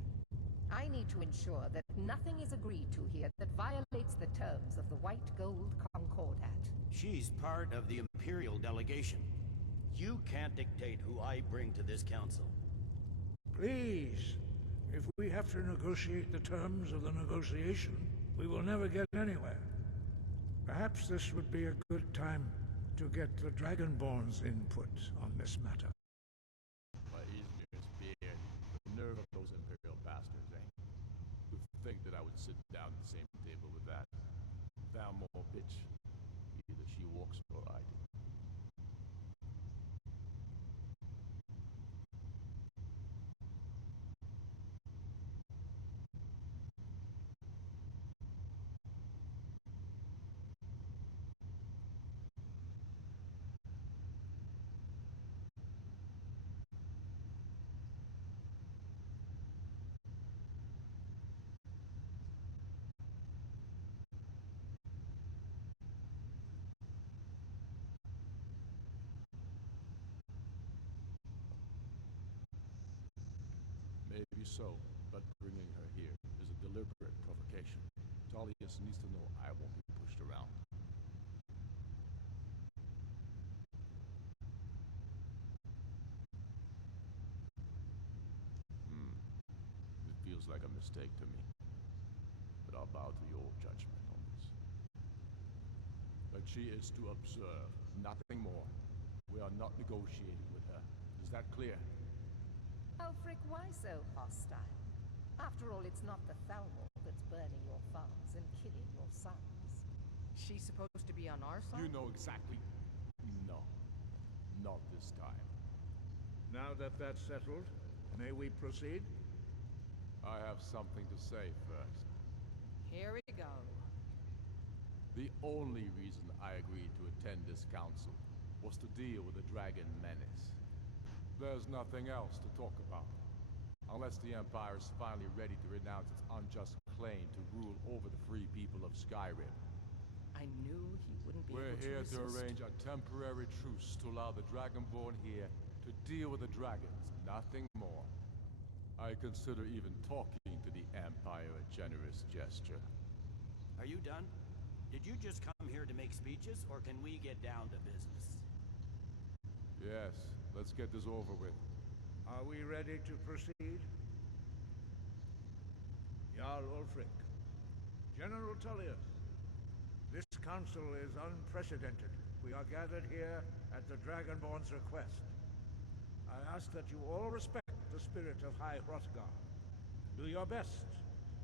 I need to ensure that nothing is agreed to here that violates the terms of the White Gold Concordat. She's part of the Imperial delegation. You can't dictate who I bring to this council. Please, if we have to negotiate the terms of the negotiation, we will never get anywhere. Perhaps this would be a good time to get the Dragonborn's input on this matter. By Izmir's beard, the nerve of those Imperial bastards, eh? To think that I would sit down at the same table with that. Thou more bitch. Either she walks or I do. Maybe so, but bringing her here is a deliberate provocation. Tullius needs to know I won't be pushed around. It feels like a mistake to me, but I'll bow to your judgment on this. But she is to observe, nothing more. We are not negotiating with her. Is that clear? Ulfric, why so hostile? After all, it's not the Thalmor that's burning your farms and killing your sons. She's supposed to be on our side? You know exactly. No. Not this time. Now that that's settled, may we proceed? I have something to say first. Here we go. The only reason I agreed to attend this council was to deal with the dragon menace. There's nothing else to talk about. Unless the Empire is finally ready to renounce its unjust claim to rule over the free people of Skyrim. I knew he wouldn't be We're able to here resist. to arrange a temporary truce to allow the Dragonborn here to deal with the dragons, nothing more. I consider even talking to the Empire a generous gesture. Are you done? Did you just come here to make speeches, or can we get down to business? Yes, let's get this over with. Are we ready to proceed? Jarl Ulfric, General Tullius, this council is unprecedented. We are gathered here at the Dragonborn's request. I ask that you all respect the spirit of High Hrothgar. Do your best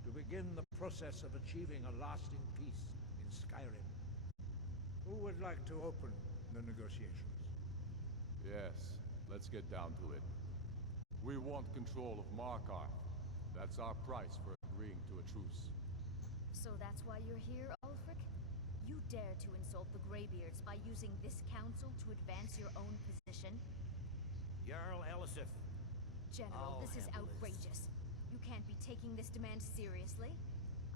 to begin the process of achieving a lasting peace in Skyrim. Who would like to open the negotiations? Yes, let's get down to it. We want control of Markarth. That's our price for agreeing to a truce. So that's why you're here, Ulfric? You dare to insult the Greybeards by using this council to advance your own position? Jarl Elisif. General, this is handle outrageous. You can't be taking this demand seriously.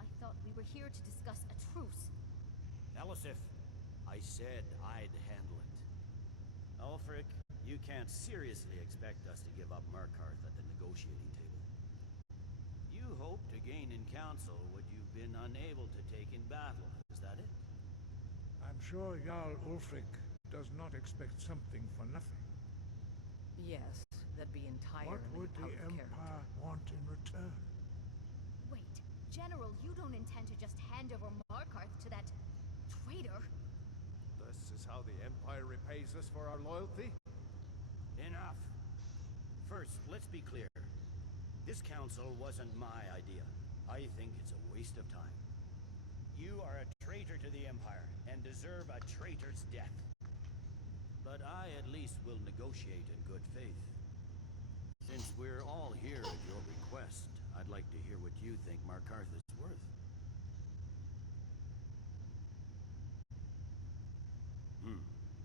I thought we were here to discuss a truce. Elisif, I said I'd handle it. Ulfric, you can't seriously expect us to give up Markarth at the negotiating table. You hope to gain in council what you've been unable to take in battle, is that it? I'm sure Jarl Ulfric does not expect something for nothing. Yes, that'd be entirely What would the out of Empire character. want in return? Wait, General, you don't intend to just hand over Markarth to that traitor? This is how the Empire repays us for our loyalty? Enough. First, let's be clear. This council wasn't my idea. I think it's a waste of time. You are a traitor to the Empire, and deserve a traitor's death. But I at least will negotiate in good faith. Since we're all here at your request, I'd like to hear what you think Markarth is worth.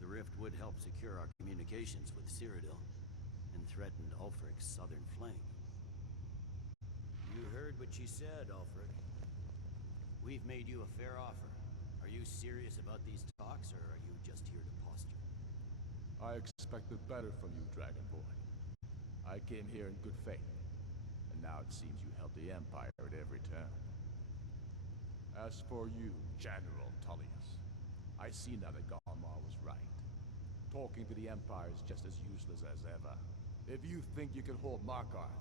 The rift would help secure our communications with Cyrodiil, and threatened Ulfric's southern flank. You heard what she said, Ulfric. We've made you a fair offer. Are you serious about these talks, or are you just here to posture? I expected better from you, Dragonborn. I came here in good faith, and now it seems you help the Empire at every turn. As for you, General Tullius, I see now that Galmar was right. Talking to the Empire is just as useless as ever. If you think you can hold Markarth,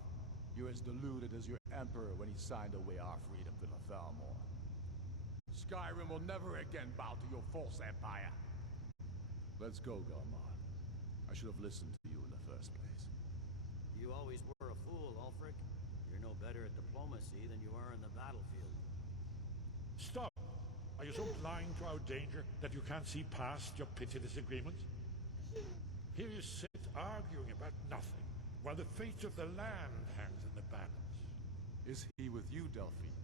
you're as deluded as your Emperor when he signed away our freedom to the Thalmor. Skyrim will never again bow to your false empire. Let's go, Galmar. I should have listened to you in the first place. You always were a fool, Ulfric. You're no better at diplomacy than you are in the battlefield. Stop! Are you so blind to our danger that you can't see past your pitiless agreements? Here you sit arguing about nothing, while the fate of the land hangs in the balance. Is he with you, Delphine?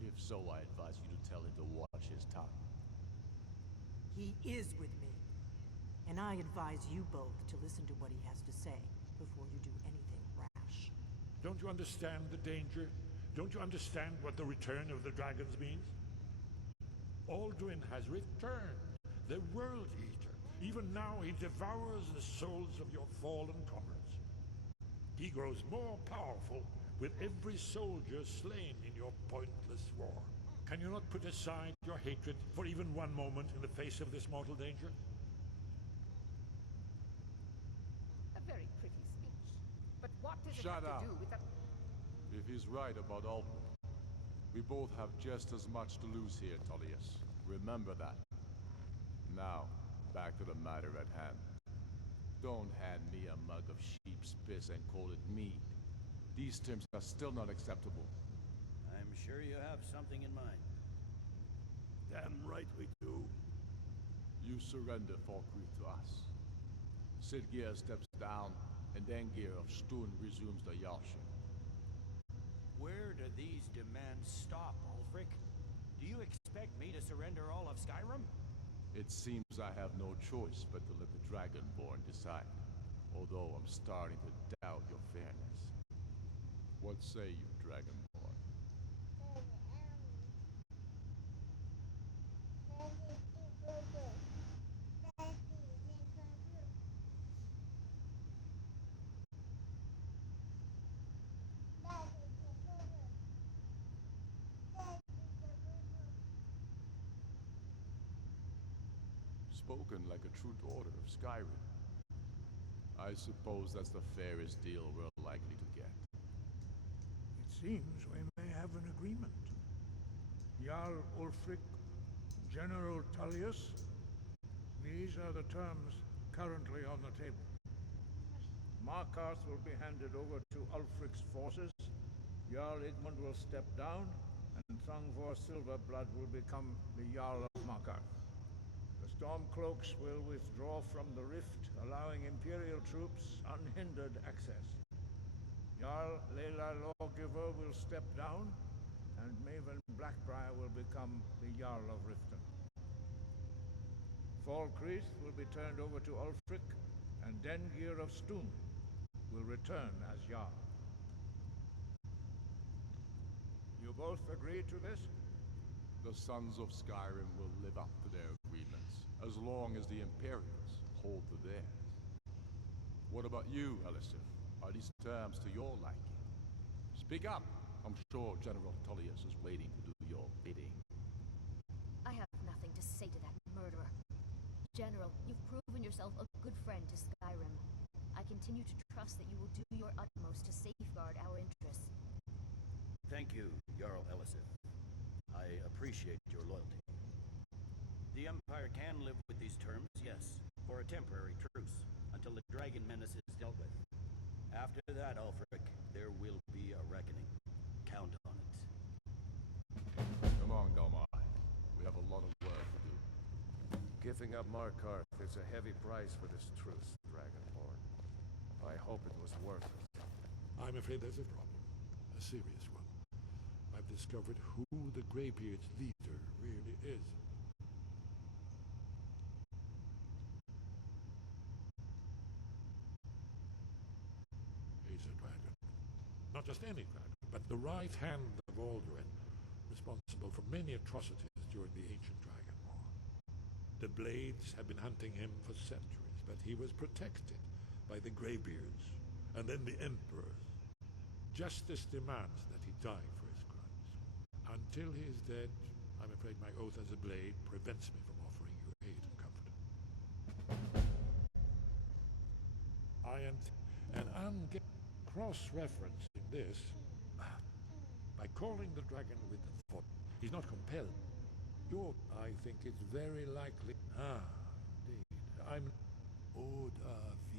If so, I advise you to tell him to watch his tongue. He is with me. And I advise you both to listen to what he has to say before you do anything rash. Don't you understand the danger? Don't you understand what the return of the dragons means? Alduin has returned, the World Eater. Even now he devours the souls of your fallen comrades. He grows more powerful with every soldier slain in your pointless war. Can you not put aside your hatred for even one moment in the face of this mortal danger? A very pretty speech. But what does it Shut have up. to do with the... If he's right about Alduin, we both have just as much to lose here, Tullius. Remember that. Now, back to the matter at hand. Don't hand me a mug of sheep's piss and call it mead. These terms are still not acceptable. I'm sure you have something in mind. Damn right we do. You surrender Falkreath to us. Sidgeir steps down, and Dengir of Stun resumes the Jarlship. Where do these demands stop, Ulfric? Do you expect me to surrender all of Skyrim? It seems I have no choice but to let the Dragonborn decide, although I'm starting to doubt your fairness. What say you, Dragonborn? Spoken like a true daughter of Skyrim. I suppose that's the fairest deal we're likely to get. It seems we may have an agreement. Jarl Ulfric, General Tullius, these are the terms currently on the table. Markarth will be handed over to Ulfric's forces, Jarl Igmund will step down, and Thongvor Silverblood will become the Jarl of Markarth. The Stormcloaks will withdraw from the rift, allowing Imperial troops unhindered access. Jarl Leila Lawgiver will step down, and Maven Blackbriar will become the Jarl of Riften. Falkreath will be turned over to Ulfric, and Dengir of Stun will return as Jarl. You both agree to this? The Sons of Skyrim will live up to their agreements, as long as the Imperials hold to theirs. What about you, Elisif? Are these terms to your liking? Speak up! I'm sure General Tullius is waiting to do your bidding. I have nothing to say to that murderer. General, you've proven yourself a good friend to Skyrim. I continue to trust that you will do your utmost to safeguard our interests. Thank you, Jarl Elisif. I appreciate your loyalty. The Empire can live with these terms, yes, for a temporary truce, until the dragon menace is dealt with. After that, Ulfric, there will be a reckoning. Count on it. Come on, Galmar. We have a lot of work to do. Giving up Markarth is a heavy price for this truce, Dragonborn. I hope it was worth it. I'm afraid there's a problem. A serious one. I've discovered who the Greybeard's leader really is. He's a dragon. Not just any dragon, but the right hand of Alduin, responsible for many atrocities during the ancient Dragon War. The Blades had been hunting him for centuries, but he was protected by the Greybeards, and then the Emperors. Justice demands that he die for his crimes. Until he is dead, I'm afraid my oath as a Blade prevents me from offering you aid and comfort. I'm cross-referencing this by calling the dragon with the foot. He's not compelled. I think it's very likely. Indeed. I'm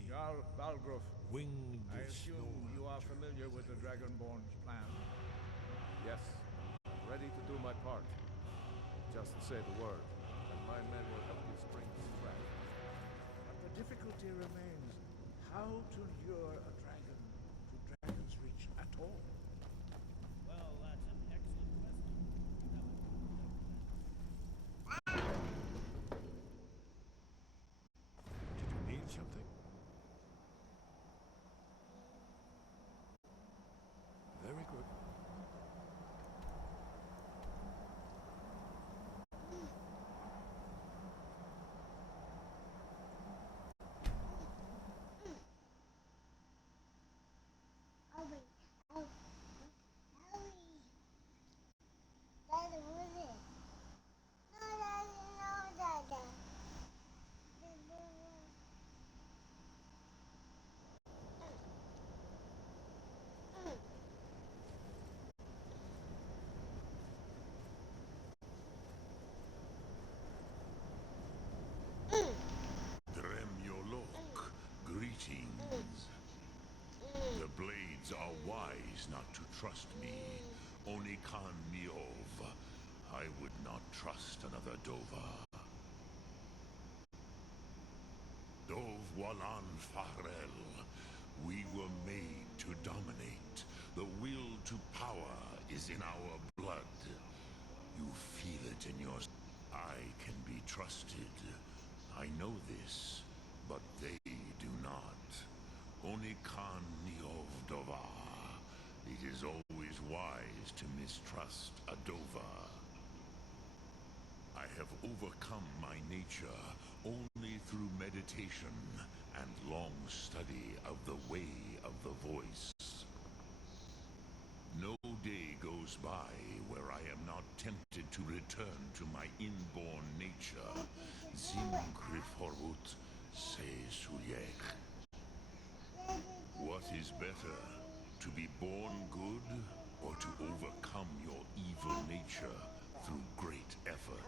Jarl Balgruuf, winged I assume you are familiar with the Dragonborn's plan. Yes, ready to do my part. Just say the word, and my men will help you spring this trap. But the difficulty remains how to lure a dragon to Dragon's Reach at all. Well, that's an excellent question. Did you need something? Very good. wise not to trust me. Only Khan Miov. I would not trust another Dova. Dov Walan Farel. We were made to dominate. The will to power is in our blood. You feel it in your... I can be trusted. I know this, but they do not. Only Khan Niov Dova. It is always wise to mistrust a Dova. I have overcome my nature only through meditation and long study of the way of the voice. No day goes by where I am not tempted to return to my inborn nature. Zim Griforut Se Suyek. What is better, to be born good or to overcome your evil nature through great effort?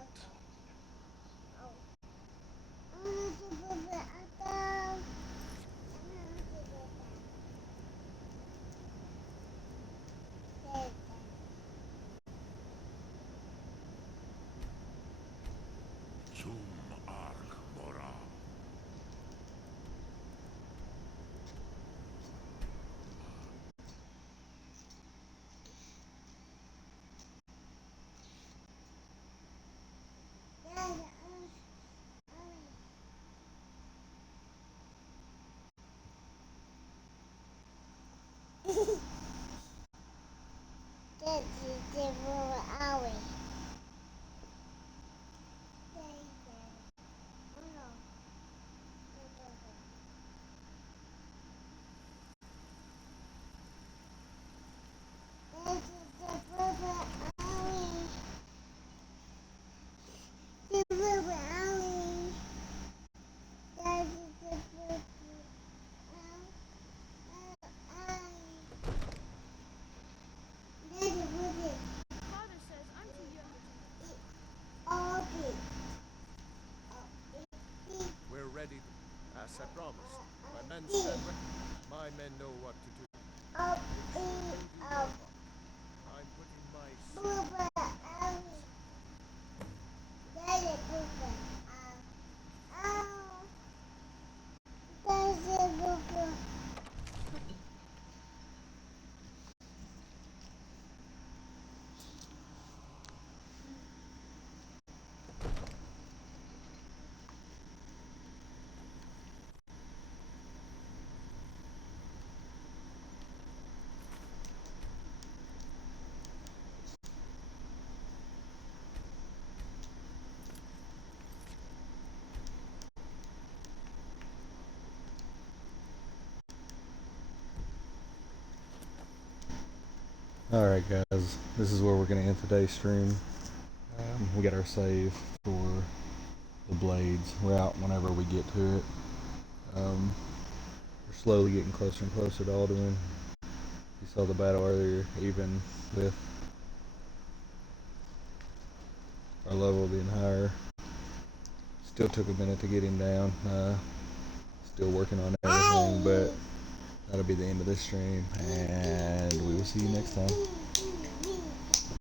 Zum Ark Mora. We're ready, as I promised. My men stand ready. My men know what to do. I'm putting my... Alright guys, this is where we're going to end today's stream. We got our save for the Blades route whenever we get to it. We're slowly getting closer and closer to Alduin. You saw the battle earlier, even with our level being higher. Still took a minute to get him down. Still working on everything, but that'll be the end of this stream, and we will see you next time.